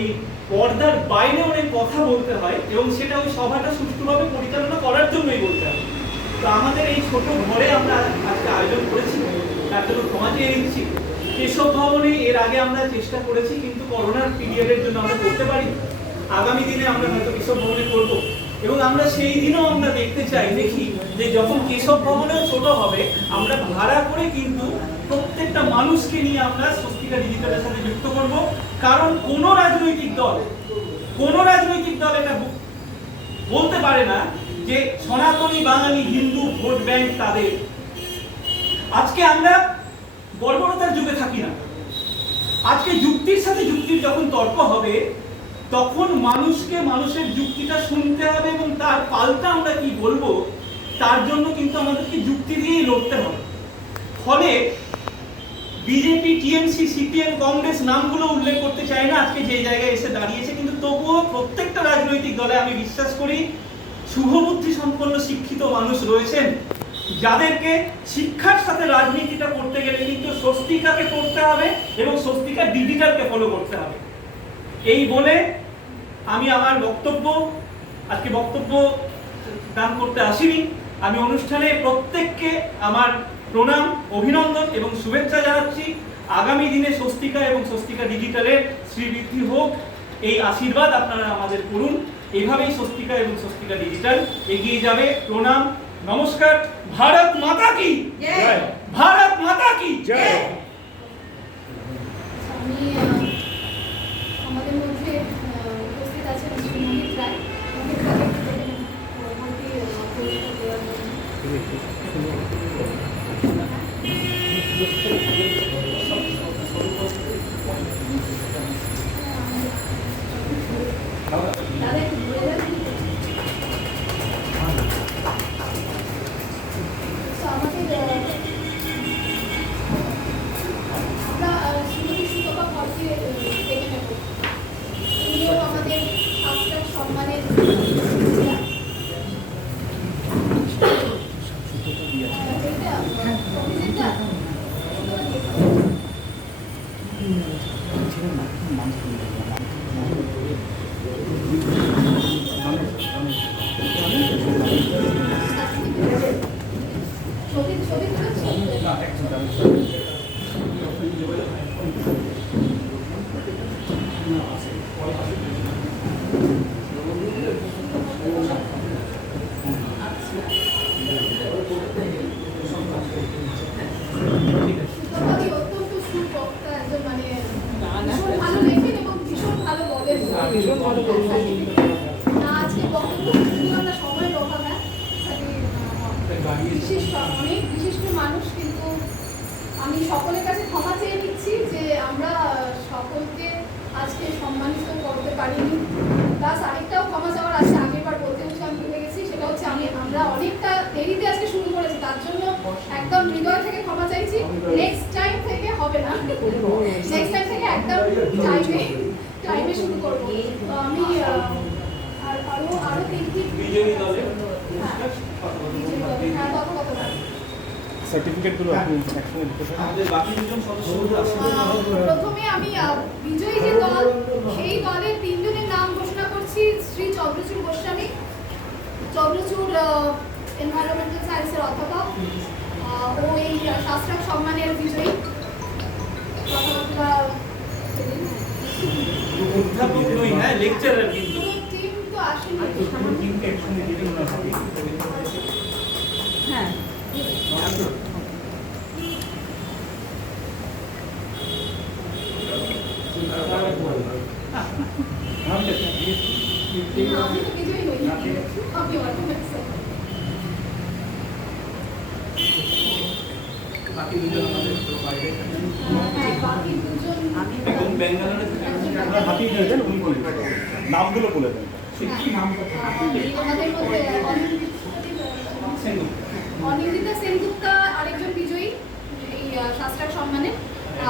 পর্দার বাইরে অনেক কথা বলতে হয় এবং সেটা ওই সভাটা সুষ্ঠুভাবে পরিচালনা করার জন্যই বলতে হয় তো আমাদের এই ছোট ঘরে আমরা আজকে আয়োজন করেছি তার জন্য ক্ষমা চেয়ে নিচ্ছি কেশব ভবনে এর আগে আমরা চেষ্টা করেছি কিন্তু করোনার পিরিয়ডের জন্য আমরা করতে পারি আগামী দিনে আমরা হয়তো কেশব ভবনে করব এবং আমরা সেই দিনও আমরা দেখতে চাই দেখি যে যখন কেশব ভবনেও ছোট হবে আমরা ভাড়া করে কিন্তু প্রত্যেকটা মানুষকে নিয়ে আমরা স্বস্তিকা ডিজিটালের সাথে যুক্ত করব কারণ কোন রাজনৈতিক দল এটা বলতে পারে না যে সনাতনী বাঙালি হিন্দু ভোট ব্যাংক তাদের আজকে আমরা বর্বরতার যুগে থাকি না আজকে যুক্তির সাথে যুক্তির যখন তর্ক হবে তখন মানুষকে মানুষের যুক্তিটা শুনতে হবে এবং তার পাল্টা আমরা কি বলবো তার জন্য কিন্তু আমাদেরকে যুক্তি দিয়েই লড়তে হবে ফলে বিজেপি টিএমসি সিপিএম কংগ্রেস নামগুলো উল্লেখ করতে চাই না আজকে যে জায়গায় এসে দাঁড়িয়েছে কিন্তু তবুও প্রত্যেকটা রাজনৈতিক দলে আমি বিশ্বাস করি শুভবুদ্ধি সম্পন্ন শিক্ষিত মানুষ রয়েছেন যাদেরকে শিক্ষার সাথে রাজনীতিটা করতে গেলে কিন্তু স্বস্তিকাকে করতে হবে এবং স্বস্তিকা ডিজিটালকে ফলো করতে হবে এই বলে আমি আমার আজকে বক্তব্য দান করতে আসিনি আমি অনুষ্ঠানে প্রত্যেককে আমার প্রণাম অভিনন্দন এবং শুভেচ্ছা জানাচ্ছি আগামী দিনে স্বস্তিকা এবং স্বস্তিকা ডিজিটালের শ্রীবৃদ্ধি হোক এই আশীর্বাদ আপনারা আমাদের করুন এইভাবেই স্বস্তিকা এবং স্বস্তিকা ডিজিটাল এগিয়ে যাবে প্রণাম নমস্কার ভারত মাতা কি জয় ভারত মাতা কি জয় আমি আমাদের মধ্যে উপস্থিত আছেন শ্রী মোহিত রায় মোহিত রায়কে পরিচয় দেওয়ার দাদা একটু বলে দেন আমরা শ্রীমতী সুতপা করকে দেখে নেব উনিও আমাদের শাস্ত্রের সম্মানের অনেক বিশিষ্ট মানুষ কিন্তু আমি সকলের কাছে ক্ষমা চেয়ে নিচ্ছি যে আমরা সকলকে আজকে সম্মানিত করতে পারিনি প্লাস আরেকটাও ক্ষমা চাওয়ার আছে আগেরবার বলতে হচ্ছে আমি ভুলে গেছি সেটা হচ্ছে আমরা অনেকটা দেরিতে আজকে শুরু করেছি তার জন্য একদম হৃদয় থেকে ক্ষমা চাইছি নেক্সট টাইম থেকে হবে না নেক্সট টাইম থেকে একদম টাইমে শুরু করব তো আমি আরো তিনটি বিজয়ী দলের সার্টিফিকেটগুলো আপনি একসঙ্গে দিতে পারেন আমাদের বাকি দুজন সদস্য আছেন প্রথমে আমি বিজয়ী যে দল সেই দলের তিনজনের নাম ঘোষণা করছি শ্রী চন্দ্রচূড় গোস্বামী চন্দ্রচূড় এনভায়রনমেন্টাল সায়েন্সের অধ্যাপক ও এই শাস্ত্রাক সম্মানের বিজয়ী অধ্যাপক নই হ্যাঁ লেকচারার কিন্তু টিম তো আসেনি টিমকে একসঙ্গে দিলে মনে হবে হ্যাঁ আমি তো বিজয়ী নই আপনি ওরকম বাকি দুজন আমাদের তো বাইরে থাকেন। হ্যাঁ, বাকি দুজন একজন ব্যাঙ্গালোরে থাকেন। আপনারা হাতিয়ে দিয়েছেন উনি বলে দেন। নামগুলো বলে দেন। আমাদের মধ্যে সেনগুপ্ত। অনিন্দিতা সেনগুপ্তা আরেকজন বিজয়ী এই শাস্ত্রার সম্মানে,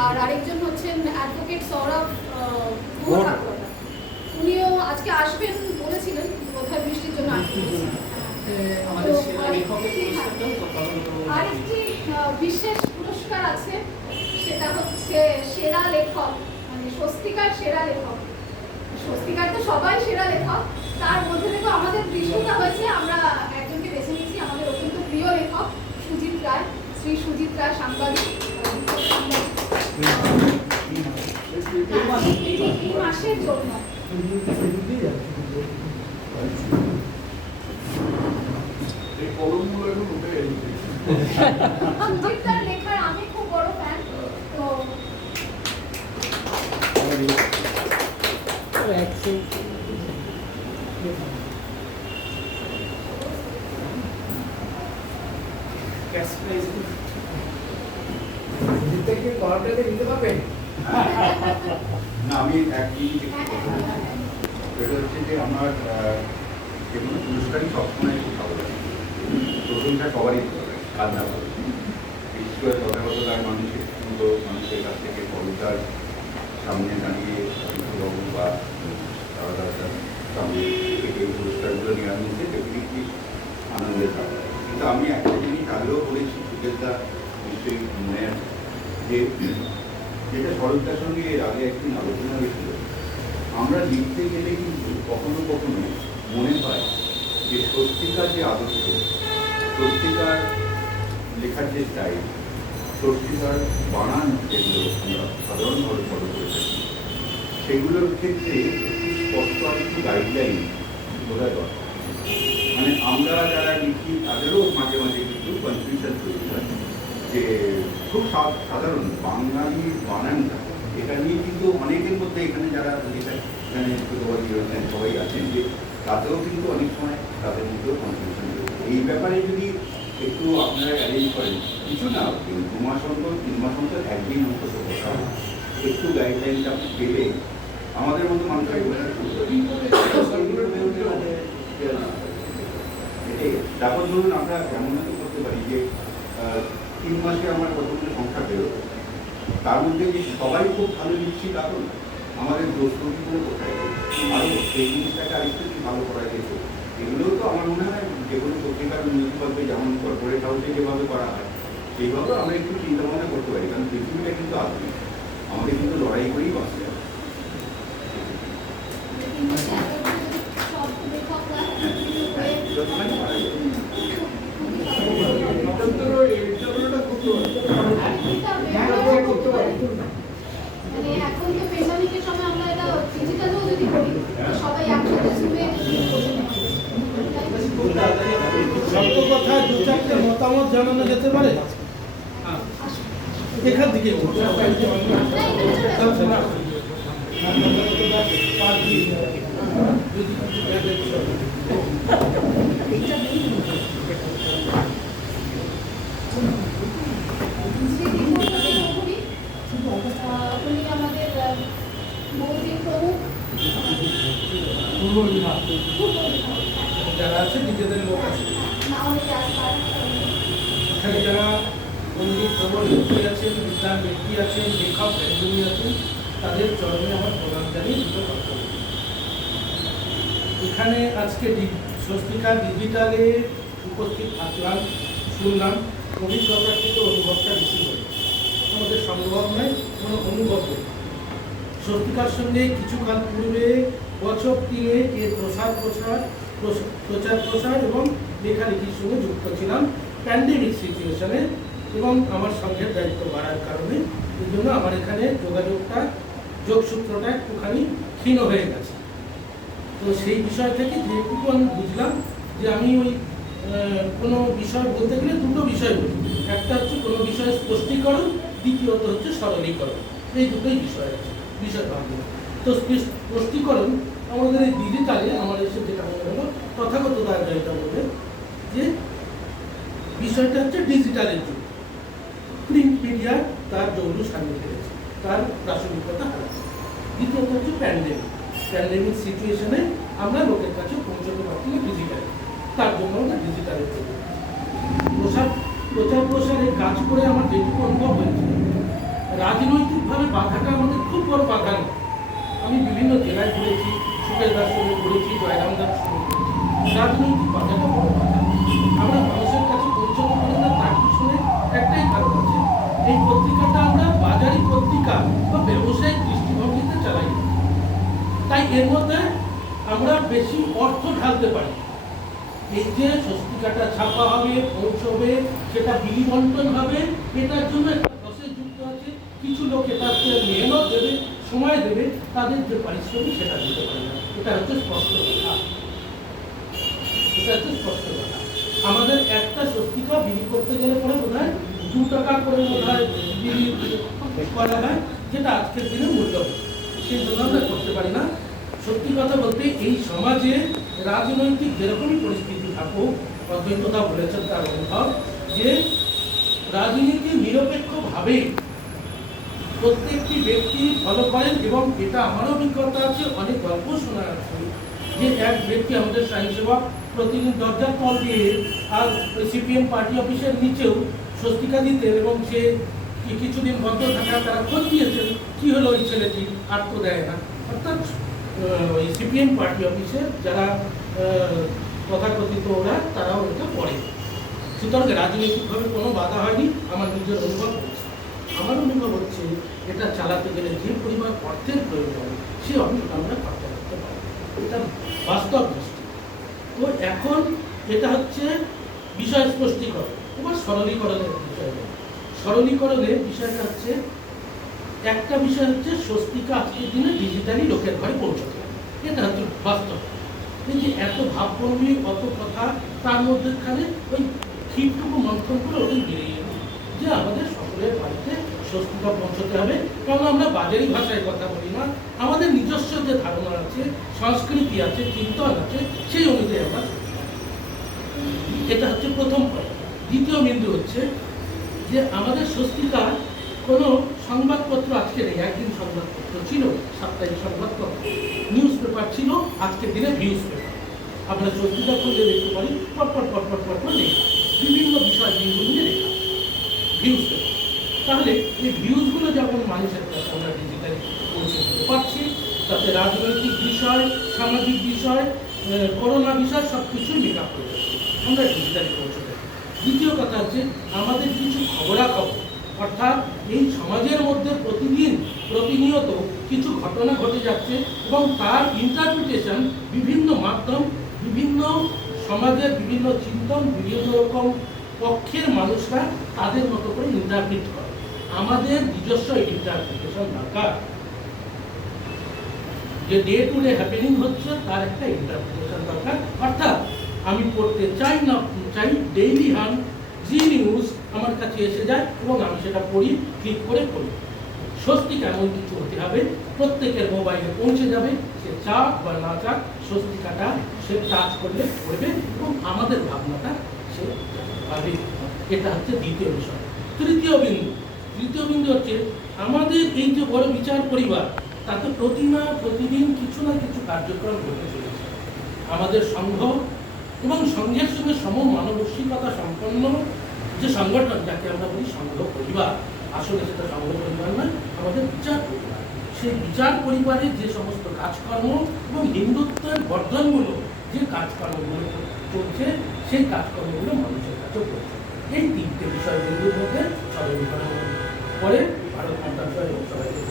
আর আরেকজন হচ্ছেন অ্যাডভোকেট সৌরভ গুহ ঠাকুর। উনিও আজকে আসবেন বলেছিলেন, বোধহয় বৃষ্টির জন্য আসবেন। আমাদের সেরা লেখকের পুরস্কারটাও তো পালন করবো। আরেকটি বিশেষ পুরস্কার আছে, সেটা হচ্ছে সেরা লেখক, মানে স্বস্তিকার সেরা লেখক। স্বস্তিকার তো সবাই সেরা লেখক, তার মধ্যে থেকে আমাদের দৃশ্যটা হয়েছে আমরা একজনকে বেছে নিয়েছি, আমাদের অত্যন্ত প্রিয় লেখক সুজিত রায়, শ্রী সুজিত রায়, সাংবাদিক। এই মাসের জন্য এই কলমগুলো এখন উঠে গেছে। সুজিত রায় লেখার আমি খুব বড় ফ্যান, তো ক্যাশ প্রাইজ জিততে কি কর্নারটাতে নিতে পারবেন? না, আমি এক জিনিস একটু কথা বলছি। সেটা হচ্ছে যে আমার যে কোনো পুরস্কারই সবসময় খুব ভালো লাগে। প্রশংসা সবারই ভালো লাগে, আর না ভালো লাগে। বিশেষ করে তথাগতকার মানুষের মতো মানুষের কাছ থেকে কবিতার সামনে দাঁড়িয়ে বাবু বা তার সামনে থেকে এই পুরস্কারগুলো নেওয়ার মধ্যে ডেফিনেটলি আনন্দের ব্যাপার। কিন্তু আমি একটা জিনিস আগেও বলেছি, সুদেশদা নিশ্চয়ই মনে আছে, যে যেটা শরৎদার সঙ্গে এর আগে একদিন আলোচনা হয়েছিল, আমরা লিখতে গেলে কিন্তু কখনো কখনো মনে হয় যে স্বস্তিকার যে আদর্শ, স্বস্তিকার লেখার যে স্টাইল, স্বস্তিকার বানান যেগুলো আমরা সাধারণভাবে ফলো করে থাকি, সেগুলোর ক্ষেত্রে একটু স্পষ্ট আর একটু গাইডলাইন বোঝা দরকার। মানে আমরা যারা লিখি তাদেরও মাঝে মাঝে কিন্তু কনফিউশন তৈরি হয় যে খুব সাধারণ বাঙালি বানানটা, এটা নিয়ে কিন্তু অনেকের মধ্যে এখানে যারা লেখা এখানে সবাই আছেন, যে তাতেও কিন্তু অনেক সময় তাদের মধ্যেও কনফিউশন রয়েছে। এই ব্যাপারে যদি একটু আপনারা অ্যারেঞ্জ করেন, কিছু না 2 মাস অন্তর 3 মাস অন্তর একদিন অন্তত বসা, একটু গাইডলাইনটা পেলে আমাদের মতো মানুষের তারপর ধরুন আমরা এমন করতে পারি যে 3 মাসে আমার কতগুলো সংখ্যা বেরোবে, তার মধ্যে যে সবাই খুব ভালো লিখছি তা তো না, আমাদের দোষগুলো কোথায় আরও সেই জিনিসটাকে আরেকটু কি ভালো করা যেত, এগুলোও তো আমার মনে হয় যে কোনো পত্রিকার উন্নতিভাবে যেমন কর্পোরেট হাউসে যেভাবে করা হয় সেইভাবেও আমরা একটু চিন্তা ভাবনা করতে পারি। কারণ পৃথিবীটা কিন্তু আধুনিক, আমাদের কিন্তু লড়াই করেই বাঁচতে হবে। সব লেখকরা যতখানি পারা যায়। মানে এখন তো পেন্ডামিকের সময় আমরা এটা ডিজিটালও যদি করি, সবাই একসাথে জুমে সত্য কথা 2-4টে মতামত জানানো যেতে পারে এখান থেকে। উনি আমাদের বৌদি প্রমুখ যারা আছে নিজেদের লোক আছে, না অনেকে আসবার এখানে যারা পণ্ডিত প্রবল ব্যক্তি আছেন, বিদ্যান ব্যক্তি আছেন, লেখক একজনই আছেন, তাদের চরণে আমার প্রণাম জানিয়ে দুটো কথা বলি। এখানে আজকে স্বস্তিকা ডিজিটালে উপস্থিত থাকলাম, শুনলাম, অভিজ্ঞতা থেকে অনুভবটা বেশি করে আমাদের সম্ভব নয়, কোনো অনুভব নেই। স্বস্তিকার সঙ্গে কিছুকাল পূর্বে বছর 3 এর প্রচার এবং লেখালেখির সঙ্গে যুক্ত ছিলাম প্যান্ডেমিক সিচুয়েশনে, এবং আমার সংঘের দায়িত্ব বাড়ার কারণে এই জন্য আমার এখানে যোগসূত্রটা একটুখানি ক্ষীণ হয়ে গেছে। তো সেই বিষয় থেকে যেটুকু আমি বুঝলাম যে আমি ওই কোনো বিষয় বলতে গেলে দুটো বিষয় বলি, একটা হচ্ছে কোনো বিষয়ের স্পষ্টীকরণ, দ্বিতীয়ত হচ্ছে সরলীকরণ, এই দুটোই বিষয় আছে, বিষয় ভাবনা। তো স্পষ্টীকরণ আমাদের এই ডিজিটালে আমার এসে যেটা মনে হলো তথাগত দায় যেটা বলে যে বিষয়টা হচ্ছে ডিজিটালের যুগ। প্রিন্ট মিডিয়া তার জৌলুস সামনে ফেলেছে, তার প্রাসঙ্গিকতা হারাচ্ছে। দ্বিতীয়ত হচ্ছে প্যান্ডেমিক সিচুয়েশনে আমরা লোকের কাছে পৌঁছতে পারছি না ডিজিটালে, তার জন্য আমরা ডিজিটালের যুগ। প্রচার প্রসারে কাজ করে আমার যেটুকু অনুভব হয়েছে, রাজনৈতিকভাবে বাধাটা আমাদের খুব বড় বাধা নয়। আমি বিভিন্ন জেলায় ঘুরেছি, সুখের দাস সঙ্গে ঘুরেছি, জয়রাম দাস সঙ্গে ঘুরেছি। রাজনৈতিক বাধাটা বড় বাধা। আমরা মানুষের কাছে পৌঁছতে পারি না, তার পিছনে একটাই কারণ আছে, এই পত্রিকাটা আমরা বাজারি পত্রিকা বা ব্যবসায়িক দৃষ্টিভঙ্গিতে চালাই। তাই এর মধ্যে আমরা বেশি অর্থ ঢালতে পারি। এই যে স্বস্তিকাটা ছাপা হবে, পৌঁছবে, সেটা বিলি বন্টন হবে, এটার জন্য একটা প্রসেস যুক্ত আছে। কিছু লোক এটাতে মেহনত দেবে, সময় দেবে, তাদের যে পারিশ্রমিক সেটা দিতে পারে না। এটা হচ্ছে স্পষ্ট কথা। এটা হচ্ছে স্পষ্ট কথা। আমাদের একটা স্বস্তিকা বিলি করতে গেলে পরে বোধ হয় 2 টাকা করে বোধ হয় বিলি করা হয়, যেটা আজকের দিনে মূল্য, সেই জন্য আমরা করতে পারি না। সত্যি কথা বলতে এই সমাজে রাজনৈতিক যেরকমই পরিস্থিতি থাকুক, অদ্বৈততা বলেছেন তার অনুভব যে রাজনীতি নিরপেক্ষভাবে প্রত্যেকটি ব্যক্তি ফলো করেন। এবং এটা আমারও অভিজ্ঞতা আছে, অনেক গল্প শোনা আছে যে এক ব্যক্তি আমাদের স্বয়ংসেবক প্রতিদিন দরজার তল দিয়ে আর সিপিএম পার্টি অফিসের নিচেও স্বস্তিকা দিতেন, এবং সে কিছুদিন বন্ধ থাকা তারা খোঁজ দিয়েছেন কি হলো ওই ছেলেটি, আর তো দেয় না। অর্থাৎ ওই সিপিএম পার্টি অফিসে যারা তথাকথিত ওরা, তারাও এটা পড়ে। সুতরাং রাজনৈতিকভাবে কোনো বাধা হয়নি, আমার নিজের অনুভব হচ্ছে। আমার অনুভব হচ্ছে এটা চালাতে গেলে যে পরিমাণ অর্থের প্রয়োজন, সে অর্থটা আমরা খরচা করতে পারি, এটা বাস্তব দৃষ্টি। তো এখন এটা হচ্ছে বিষয় স্পষ্টীকরণ। এবার সরলীকরণের বিষয়। সরলীকরণের বিষয়টা হচ্ছে, একটা বিষয় হচ্ছে স্বস্তিকা আজকের দিনে ডিজিটালি লোকের ঘরে পৌঁছতে হবে, এটা হচ্ছে বাস্তব। এই যে এত ভাবভঙ্গি, অত কথা, তার মধ্যেখানে ওই ক্ষীরটুকু মন্থন করে ওটাই বেরিয়ে গেল যে আমাদের সকলের বাড়িতে স্বস্তিকা পৌঁছতে হবে। কারণ আমরা বাজারি ভাষায় কথা বলি না, আমাদের নিজস্ব যে ধারণা আছে, সংস্কৃতি আছে, চিন্তন আছে, সেই অনুযায়ী আমরা, এটা হচ্ছে প্রথম পয়েন্ট। দ্বিতীয় বিন্দু হচ্ছে যে আমাদের স্বস্তিকা কোনো সংবাদপত্র আজকে নেই। একদিন সংবাদপত্র ছিল, সাপ্তাহিক সংবাদপত্র, নিউজ পেপার ছিল, আজকের দিনে ভিউজ পেপার। আমরা স্বস্তিকা খুলে দেখতে পারি, পরপর লেখা, বিভিন্ন বিষয় বিন্দু নিয়ে লেখা, ভিউজ পেপার। তাহলে এই ভিউজগুলো যখন মানুষের কাছে আমরা ডিজিটালি পৌঁছে দিতে পারছি, তাতে রাজনৈতিক বিষয়, সামাজিক বিষয়, করোনা বিষয় সব কিছুই মেক আপ করে যাচ্ছে, আমরা ডিজিটালি পৌঁছে দেবো। দ্বিতীয় কথা হচ্ছে আমাদের কিছু খবরাখবর, অর্থাৎ এই সমাজের মধ্যে প্রতিনিয়ত কিছু ঘটনা ঘটে যাচ্ছে, এবং তার ইন্টারপ্রিটেশন বিভিন্ন মাধ্যম, বিভিন্ন সমাজের বিভিন্ন চিন্তন, বিভিন্ন রকম পক্ষের মানুষরা তাদের মতো করে ইন্টারপ্রিট করে। আমাদের নিজস্ব ইন্টারপ্রিটেশন দরকার। যে ডে টু ডে হ্যাপেনিং হচ্ছে তার একটা ইন্টারপ্রিটেশন দরকার। অর্থাৎ আমি পড়তে চাই না চাই, ডেইলি জি নিউজ আমার কাছে এসে যায় এবং আমি সেটা পড়ি, ক্লিক করে পড়ি। স্বস্তিকা এমন কিছু হতে হবে প্রত্যেকের মোবাইলে পৌঁছে যাবে, সে চাক বা না চাক, স্বস্তিকাটা সে টাচ করলে পড়বে এবং আমাদের ভাবনাটা সে পাবে। এটা হচ্ছে দ্বিতীয় বিষয়। তৃতীয় বিন্দু হচ্ছে আমাদের এই যে বড় বিচার পরিবার, তাতে প্রতিদিন কিছু না কিছু কার্যক্রম ঘটে চলেছে। আমাদের সংঘ এবং সংঘের সঙ্গে মানবসিকতা সম্পন্ন যে সংগঠন, যাকে আমরা বলি সংঘ পরিবার, আসলে সেটা সংঘ পরিবার নয়, আমাদের বিচার পরিবার। সেই বিচার পরিবারের যে সমস্ত কাজকর্ম এবং হিন্দুত্বের বর্ধনমূলক যে কাজকর্মগুলো চলছে, সেই কাজকর্মগুলো মানুষের কাছে পড়ছে। এই তিনটে বিষয় বিন্দুর মধ্যে সরলীকরণ করে ভারত মাতা জয় হোক, সবাইকে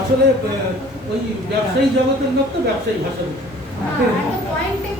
আসলে ওই ব্যবসায়ী জগতের লোক তো ব্যবসায়ী ভাষা পয়েন্টে